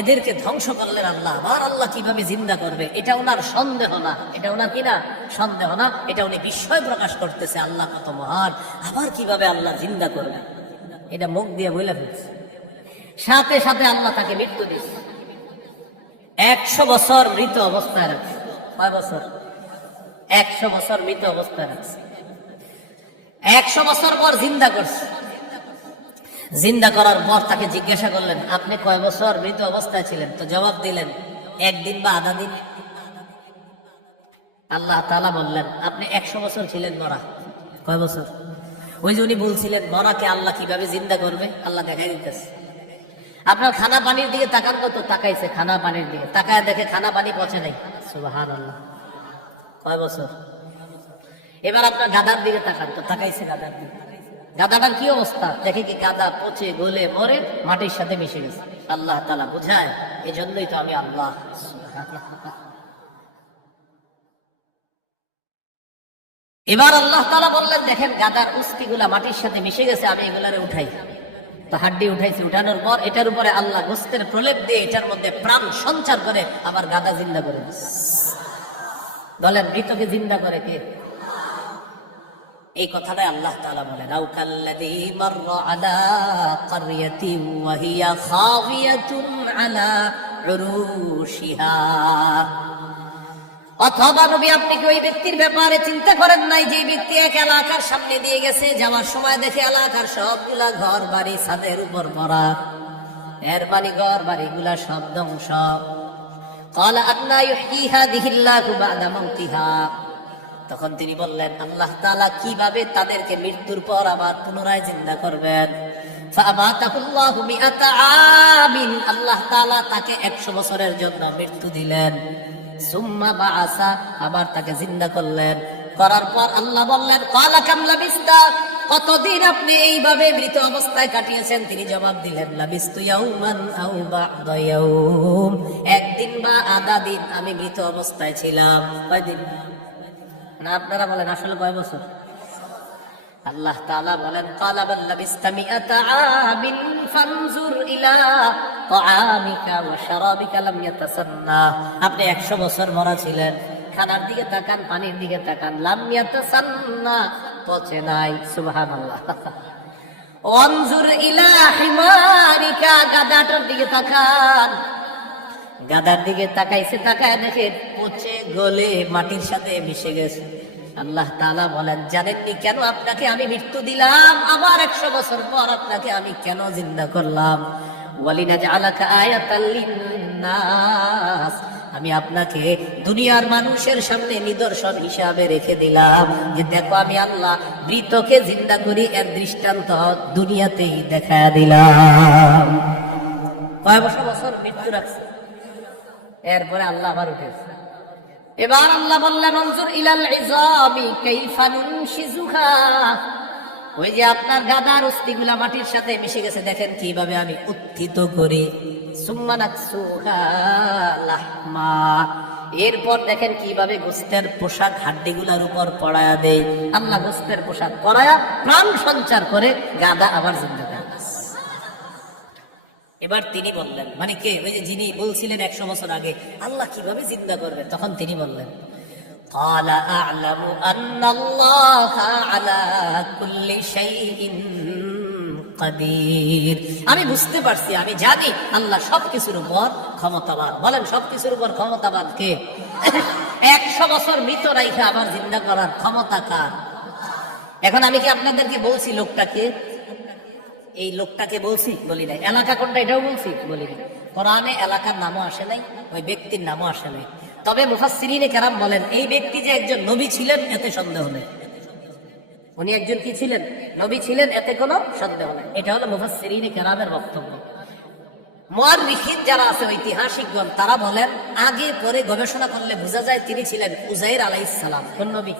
এদেরকে ধ্বংস করলেন আল্লাহ, আবার আল্লাহ কিভাবে জিন্দা করবে, এটা ওনার সন্দেহ না, এটা ওনার কিনা সন্দেহ না, এটা উনি বিস্ময় প্রকাশ করতেছে, আল্লাহ কত মহান, আবার কিভাবে আল্লাহ জিন্দা করবে, এটা মুখ দিয়ে বলে ফেলছে। সাথে সাথে আল্লাহ তাকে মৃত্যু দিচ্ছে। 100 বছর মৃত অবস্থায় রাখছে। কয় বছর? 100 বছর মৃত অবস্থায় রাখছে। 100 বছর পর জিন্দা করছে। জিন্দা করার পর তাকে জিজ্ঞাসা করলেন, আপনি কয় বছর মৃত অবস্থায় ছিলেন? তো জবাব দিলেন, 1 দিন বা আধা দিন। আল্লাহ তাআলা বললেন, আপনি 100 বছর ছিলেন মরা। কয় বছর? ওই যে উনি বলছিলেন মরাকে আল্লাহ কিভাবে জিন্দা করবে, আল্লাহ দেখাই দিতেছে। আপনার খানা পানির দিকে তাকান, তো তাকাইছে খানা পানির দিকে, তাকায় দেখে খানা পানি পচে নাই। সুবহানাল্লাহ। কয় বছর? এবার আপনার গাদার দিকে তাকান, তো তাকাইছে গাদার দিকে, গাদাটার কি অবস্থা দেখে, কি গাদা পচে গলে মরে মাটির সাথে মিশে গেছে। আল্লাহ তাআলা বুঝায়, এই জন্যই তো আমি আল্লাহ। এবার আল্লাহ তাআলা বললেন, দেখেন গাদার উস্তি গুলা মাটির সাথে মিশে গেছে, আমি এগুলারে উঠাই। তো হাড্ডি উঠাইছি, উঠানোর পর এটার উপরে আল্লাহ গোস্তের প্রলেপ দিয়ে এটার মধ্যে প্রাণ সঞ্চার করে আবার গাদা জিন্দা করে। বলেন, মৃতকে জিন্দা করে কে? এই কথাটাই আল্লাহ তাআলা বলেন, আও কাল্লাযী মাররা আলা ক্বরিয়াতিন ওয়া হিয়া খাবিয়াতুন আলা উরুশিহা। অথবা নবী, আপনি কি ওই ব্যক্তির ব্যাপারে চিন্তা করেন নাই, যে ব্যক্তি এক এলাকার সামনে দিয়ে গেছে, যাওয়ার সময় দেখে এলাকার সবগুলা ঘর বাড়ি ছাদের উপর ভরা, এর মানে ঘর বাড়িগুলা সব ধ্বংস। ক্বালা আন্না ইউহয়ী হাযিহিল্লাহু বা'দা মাউতিহা। তখন তিনি বললেন, আল্লাহ তাআলা কিভাবে তাদেরকে মৃত্যুর পর আবার পুনরায় জিন্দা করবেন। ফাআমাতাহুল্লাহু মিআতা আমিন। আল্লাহ তাআলা তাকে 100 বছরের জন্য মৃত্যু দিলেন। সুম্মা বাআসা, আবার তাকে জিন্দা করলেন। করার পর আল্লাহ বললেন, ক্বালা কাম লাবিস্তা। কতদিন আপনি এইভাবে মৃত অবস্থায় কাটিয়েছেন? তিনি জবাব দিলেন, লাবিস্তু ইয়াওমান আও বা'দা ইয়াওম। 1 দিন বা আধা দিন আমি মৃত অবস্থায় ছিলাম। কয় দিন? না, আপনারা বলেন আসলে কয় বছর? আল্লাহ তাআলা বলেন, ক্বালা বাল লাবিস্তা মিআতা আমিন ফানজুর ইলা তাআমিকা ওয়া শারাবিকা লাম ইয়াতাসান্না। আপনি 100 বছর মরা ছিলেন, খানার দিকে তাকান, পানির দিকে তাকান, লাম ইয়াতাসান্না, পচে নাই। সুবহানাল্লাহ। ওয়ানজুর ইলা হিমারিকা, গাদাটার দিকে তাকান, গাদার দিকে তাকাইছে, তাকায় দেখে পচে গলে মাটির সাথে মিশে গেছে। আল্লাহ তাআলা বলেন, জানেননি কেন আপনাকে আমি মৃত্যু দিলাম, আবার 100 বছর পর আপনাকে আমি কেন জিন্দা করলাম? ওয়ালিনাজআলাকা আয়াতাল লিন্নাস। আমি আপনাকে দুনিয়ার মানুষের সামনে নিদর্শন হিসাবে রেখে দিলাম, যে দেখো আমি আল্লাহ মৃতকে জিন্দা করি, এর দৃষ্টান্ত দুনিয়াতেই দেখা দিলাম। কয় বছর মৃত্যু রাখছে, এরপরে আল্লাহ আবার উঠেছে। এবার আল্লাহ বললেন, আনজুর ইলাল ইযামি কাইফা নুনশিজুহা। ওই যে আপনার গাদার অস্থিগুলা মাটির সাথে মিশে গেছে, দেখেন কিভাবে আমি উত্থিত করি। সুম্মা নাকসুহা লাহমা। এরপর দেখেন কিভাবে গোস্তের পোশাক হাড্ডিগুলার উপর পড়ায়া দেয়। আল্লাহ গোস্তের পোশাক পড়ায়া প্রাণ সঞ্চার করে গাদা আবার জিন্দা করে। এবার তিনি বললেন, মানে কে? ওই যে যিনি বলছিলেন 100 বছর আগে আল্লাহ কিভাবে জিন্দা করবে, তখন তিনি বললেন, ক্বালা আ'লামু আন্নাল্লাহা আলা কুল্লি শাইইন কাদির। আমি বুঝতে পারছি, আমি জানি আল্লাহ সবকিছুর উপর ক্ষমতাবান। বলেন, সবকিছুর উপর ক্ষমতাবান কে? 100 বছর মৃত রাইখা আবার জিন্দা করার ক্ষমতা কার? এখন আমি কি আপনাদেরকে বলছি লোকটাকে? এই লোকটাকে বলছি? বলি নাই। এলাকা কোনটা এটাও বলছি? বলি নাই। কোরআনে এলাকার নামও আসে নাই, ওই ব্যক্তির নামও আসে নাই। তবে মুফাসসিরিনে কেরাম বলেন, এই ব্যক্তি যে একজন নবী ছিলেন এতে সন্দেহ নেই। উনি একজন কি ছিলেন? নবী ছিলেন, এতে কোনো সন্দেহ নেই। এটা হলো মুফাসসিরিনে কেরামের বক্তব্য। মুআররিখিন যারা আছে, ঐতিহাসিকগণ, তারা বলেন আগে পরে গবেষণা করলে বোঝা যায় তিনি ছিলেন উযাইর আলাইহিস সালাম, কোন নবী?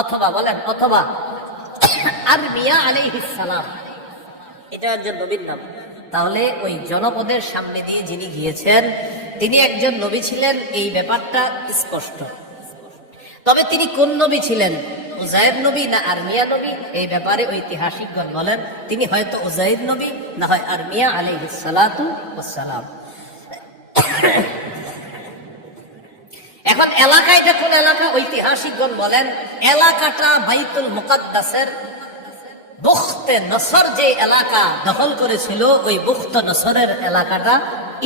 অথবা বলেন, অথবা আরমিয়া আলাইহিস সালাম, এটা একজন নবীর নাম। তাহলে ওই জনপদের সামনে দিয়ে যিনি গিয়েছেন তিনি একজন নবী ছিলেন, এই ব্যাপারটা স্পষ্ট। তবে তিনি কোন নবী ছিলেন, উজাইর নবী না আরমিয়া নবী, এই ব্যাপারে ঐতিহাসিকগণ বলেন তিনি হয়তো উজাইর নবী, না হয় আরমিয়া আলাইহিস সালাতু ওয়াস সালাম। এখন এলাকা, এটা কোন এলাকা? ঐতিহাসিকগণ বলেন এলাকাটা বাইতুল মুকাদ্দাসের বুখতে নসর যে এলাকা দখল করেছিল, ওই বুখতে নসরের এলাকাটা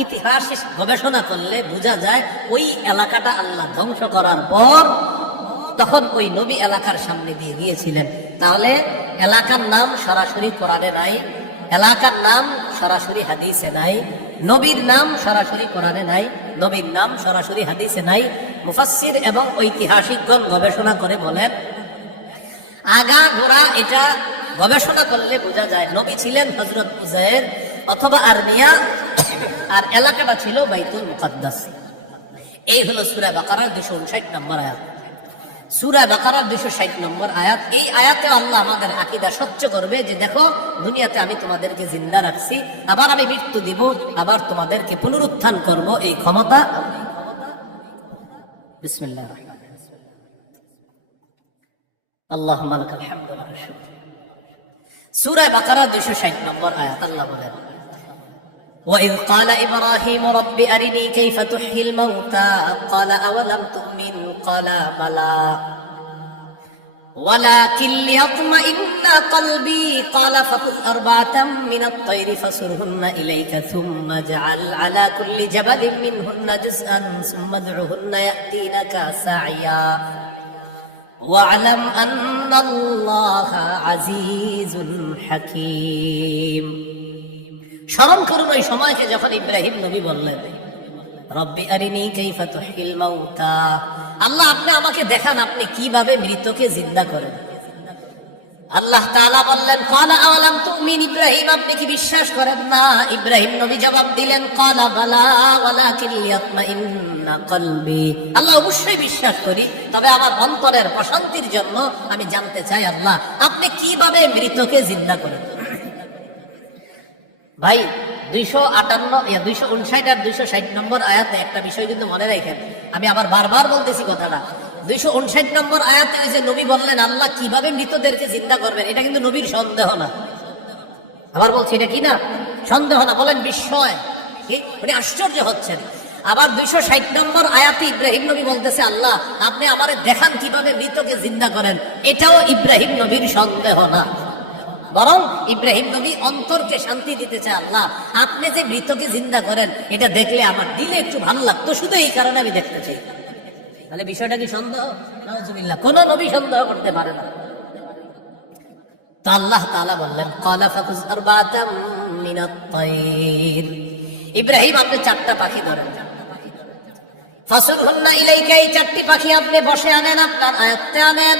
ইতিহাস গবেষণা করলে বোঝা যায় ওই এলাকাটা আল্লাহ ধ্বংস করার পর তখন ওই নবী এলাকার সামনে দিয়ে গিয়েছিলেন। তাহলে এলাকার নাম সরাসরি কোরআনে নাই, এলাকার নাম সরাসরি হাদিসে নাই, নবীর নাম সরাসরি কোরআনে নাই, নবীর নাম সরাসরি হাদিসে নাই। মুফাসসির এবং ঐতিহাসিকগণ গবেষণা করে বলেন আগা গোড়া এটা গবেষণা করলে বোঝা যায় নবী ছিলেন হযরত উজাইর অথবা আরমিয়া, আর এলাকাটা ছিল বাইতুল মুকাদ্দাস। এই হলো সূরা বাকারার 259 নম্বর আয়াত। সূরা বাকারার 260 নম্বর আয়াত। এই আয়াতে আল্লাহ আমাদের আকীদা স্বচ্ছ করবে যে দেখো, দুনিয়াতে আমি তোমাদেরকে জিন্দা রাখছি, আবার আমি মৃত্যু দিব, আবার তোমাদেরকে পুনরুত্থান করব, এই ক্ষমতা। বিসমিল্লাহির রহমানির রহিম। আল্লাহুম্মা লাকাল হামদু ওয়া লাকাল শুকর। সূরা বাকারা 260 নম্বর আয়াত আল্লাহ বলেন وَإِذْ قَالَ إِبْرَاهِيمُ رَبِّ أَرِنِي كَيْفَ تُحْيِي الْمَوْتَى قَالَ أَوَلَمْ تُؤْمِنْ قَالَ بَلَى وَلَكِنْ لِيَطْمَئِنَّ قَلْبِي قَالَ فَخُذْ أَرْبَعَةً مِنَ الطَّيْرِ فَصُرْهُنَّ إِلَيْكَ ثُمَّ اجْعَلْ عَلَى كُلِّ جَبَلٍ مِنْهُنَّ جُزْءًا ثُمَّ ادْعُهُنَّ يَأْتِينَكَ سَعْيًا وَاعْلَمْ أَنَّ اللَّهَ عَزِيزٌ حَكِيمٌ। স্মরণ করুন ওই সময়কে যখন ইব্রাহিম নবী বললেন রব্বি আরিনি কাইফা তুহয়িল মাউতা, আল্লাহ আপনি আমাকে দেখান আপনি কিভাবে মৃতকে জিন্দা করেন। আল্লাহ তাআলা বললেন ক্বালা আওয়ালাম তুমিন, ইব্রাহিম আপনি কি বিশ্বাস করেন না? ইব্রাহিম নবী জবাব দিলেন ক্বালা বালা ওয়ালাকিন লিয়াতমাইন্না কলবি, আল্লাহ অবশ্যই বিশ্বাস করি, তবে আমার অন্তরের প্রশান্তির জন্য আমি জানতে চাই আল্লাহ আপনি কিভাবে মৃতকে জিন্দা করেন। ভাই 259 আর 260 নম্বর আয়াতে একটা বিষয় কিন্তু মনে রাখেন, আমি আবার বারবার বলতেছি কথাটা। 259 নম্বর আয়াতে ওই যে নবী বললেন আল্লাহ কিভাবে মৃতদেরকে জিন্দা করবেন, এটা কিন্তু নবীর সন্দেহ না। আবার বলছি এটা কি না? সন্দেহ না, বলেন বিস্ময়, উনি আশ্চর্য হচ্ছেন। আবার 260 নম্বর আয়াতে ইব্রাহিম নবী বলতেছে আল্লাহ আপনি আমারে দেখান কিভাবে মৃতকে জিন্দা করেন, এটাও ইব্রাহিম নবীর সন্দেহ না, বরং ইব্রাহিম নবী অন্তরকে শান্তি দিতে চায় আল্লাহ আপনি যে মৃতকে জিন্দা করেন এটা দেখলে আমার দিলে একটু ভালো লাগতো, শুধু এই কারণে আমি দেখতে চাই। তাহলে বিষয়টা কি সন্দেহ? নাউযুবিল্লাহ, কোন নবী সন্দেহ করতে পারে না। তো আল্লাহ তাআলা বললেন ক্বালা ফাকুজ আরবাতাম মিনাত তায়র, ইব্রাহিম আপনি 4টা পাখি ধরেন, ফাসুরহুন্না ইলাইকা, এই 4টি পাখি আপনি বসে আনেন, আপনার আয়াতে আনেন।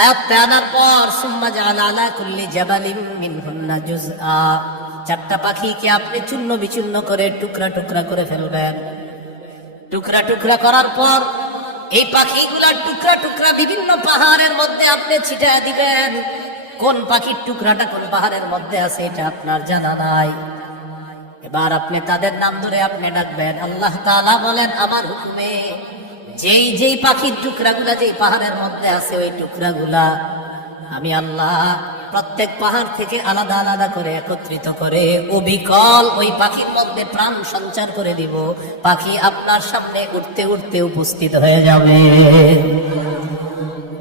আয়াতে আনার পর সুম্মা জাআল আলা কুল্লি জাবালিন মিনহুন্না জুজআ, 4টা পাখিকে আপনি চূর্ণ বিচূর্ণ করে টুকরা টুকরা করে ফেলবেন। টুকরা টুকরা করার পর এই পাখিগুলা টুকরা টুকরা বিভিন্ন পাহাড়ের মধ্যে আপনি ছিটায় দিবেন। কোন পাখির টুকরাটা কোন পাহাড়ের মধ্যে আছে এটা আপনার জানা নাই। এবার আপনি তাদের নাম ধরে আপনি ডাকবেন। আল্লাহ তাআলা বলেন আমার হুকুমে যেই যেই পাখির টুকরাগুলা যেই পাহাড়ের মধ্যে আছে ওই টুকরাগুলা আমি আল্লাহ প্রত্যেক পাহাড় থেকে আলাদা আলাদা করে একত্রিত করে অবিকল ওই পাখির মধ্যে প্রাণ সঞ্চার করে দিব। পাখি আপনার সামনে উঠতে উঠতে উপস্থিত হয়ে যাবে।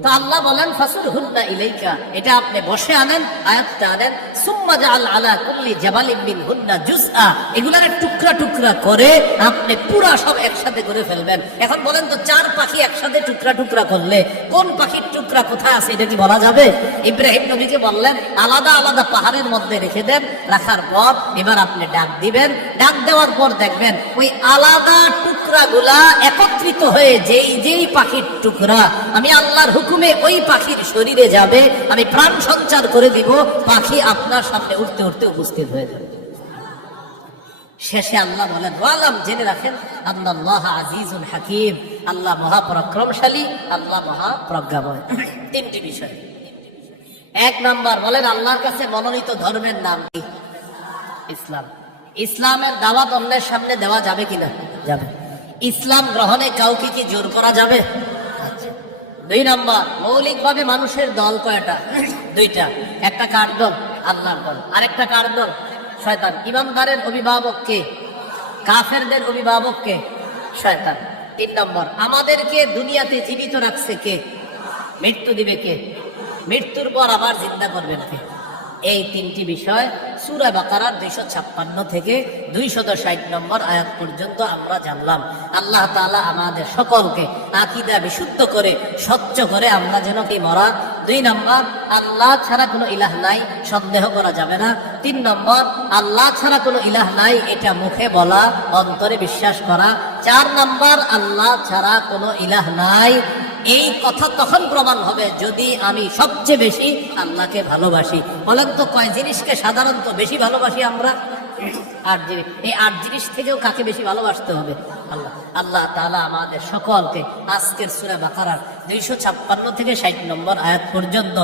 তো আল্লাহ বলেন ফাসুরহুন্না ইলাইকা, এটা আপনি বসে আনেন, আয়াতটা আনেন। সুম্মা জাআল আলা কুল্লি জাবালিন মিনহুন্না জুজআ, এগুলার টুকরা টুকরা করে আপনি পুরা সব একসাথে করে ফেলবেন। এখন বলেন তো 4 পাখি একসাথে টুকরা টুকরা করলে কোন পাখির টুকরা কোথায় আছে এটা কি বলা যাবে? ইব্রাহিম নবীকে বললেন আলাদা আলাদা পাহাড়ের মধ্যে রেখে দেন। রাখার পর এবার আপনি ডাক দিবেন। ডাক দেওয়ার পর দেখবেন ওই আলাদা টুকরাগুলা একত্রিত হয়ে যেই যেই পাখির টুকরা আমি আল্লাহর হুকুমে ওই পাখির শরীরে যাবে, আমি প্রাণ সঞ্চার করে দিব, পাখি আপনার সামনে উঠতে উঠতে উপস্থিত হয়ে যাবে। শেষে আল্লাহ বলেন ওয়ালাম, জেনে রাখেন আল্লাহ আজিজুল হাকিম, আল্লাহ মহাপরাক্রমশালী, আল্লাহ মহাপ্রজ্ঞাময়। 3টি বিষয়। 1 নাম্বার বলেন আল্লাহর কাছে মনোনীত ধর্মের নাম কি? ইসলাম। ইসলামের দাওয়াত অন্যের সামনে দেওয়া যাবে কিনা? যাবে। ইসলাম গ্রহণে কাউকে কি জোর করা যাবে? দুই নম্বর, মৌলিকভাবে মানুষের দল কয়টা? দুইটা। একটা কার দল? আল্লাহর দল। আরেকটা কার দল? শয়তান। ইমানদারের অভিভাবক কে? কাফেরদের অভিভাবক কে? শয়তান। তিন নম্বর, আমাদেরকে দুনিয়াতে জীবিত রাখছে কে? মৃত্যু দিবে কে? মৃত্যুর পর আবার জিন্দা করবেন কে? এই তিনটি বিষয় সূরা বাকারার 256 থেকে 260 নম্বর আয়াত পর্যন্ত আমরা জানলাম। আল্লাহ তাআলা আমাদের সকলকে আকীদা বিশুদ্ধ করে স্বচ্ছ করে আমরা যেন কি মরা। 2 নম্বর, আল্লাহ ছাড়া কোনো ইলাহ নাই, সন্দেহ করা যাবে না। 3 নম্বর, আল্লাহ ছাড়া কোনো ইলাহ নাই, এটা মুখে বলা, অন্তরে বিশ্বাস করা। 4 নম্বর, আল্লাহ ছাড়া কোনো ইলাহ নাই, এই কথা তখন প্রমাণ হবে যদি আমি সবচেয়ে বেশি আল্লাহকে ভালোবাসি। বলেন তো কয় জিনিসকে সাধারণত বেশি ভালোবাসি আমরা? 8 জিনিস। এই 8 জিনিস থেকেও কাকে বেশি ভালোবাসতে হবে? আল্লাহ। আল্লাহ তাআলা আমাদের সকলকে আজকের সূরা বাকারার 256 থেকে 60 নম্বর আয়াত পর্যন্ত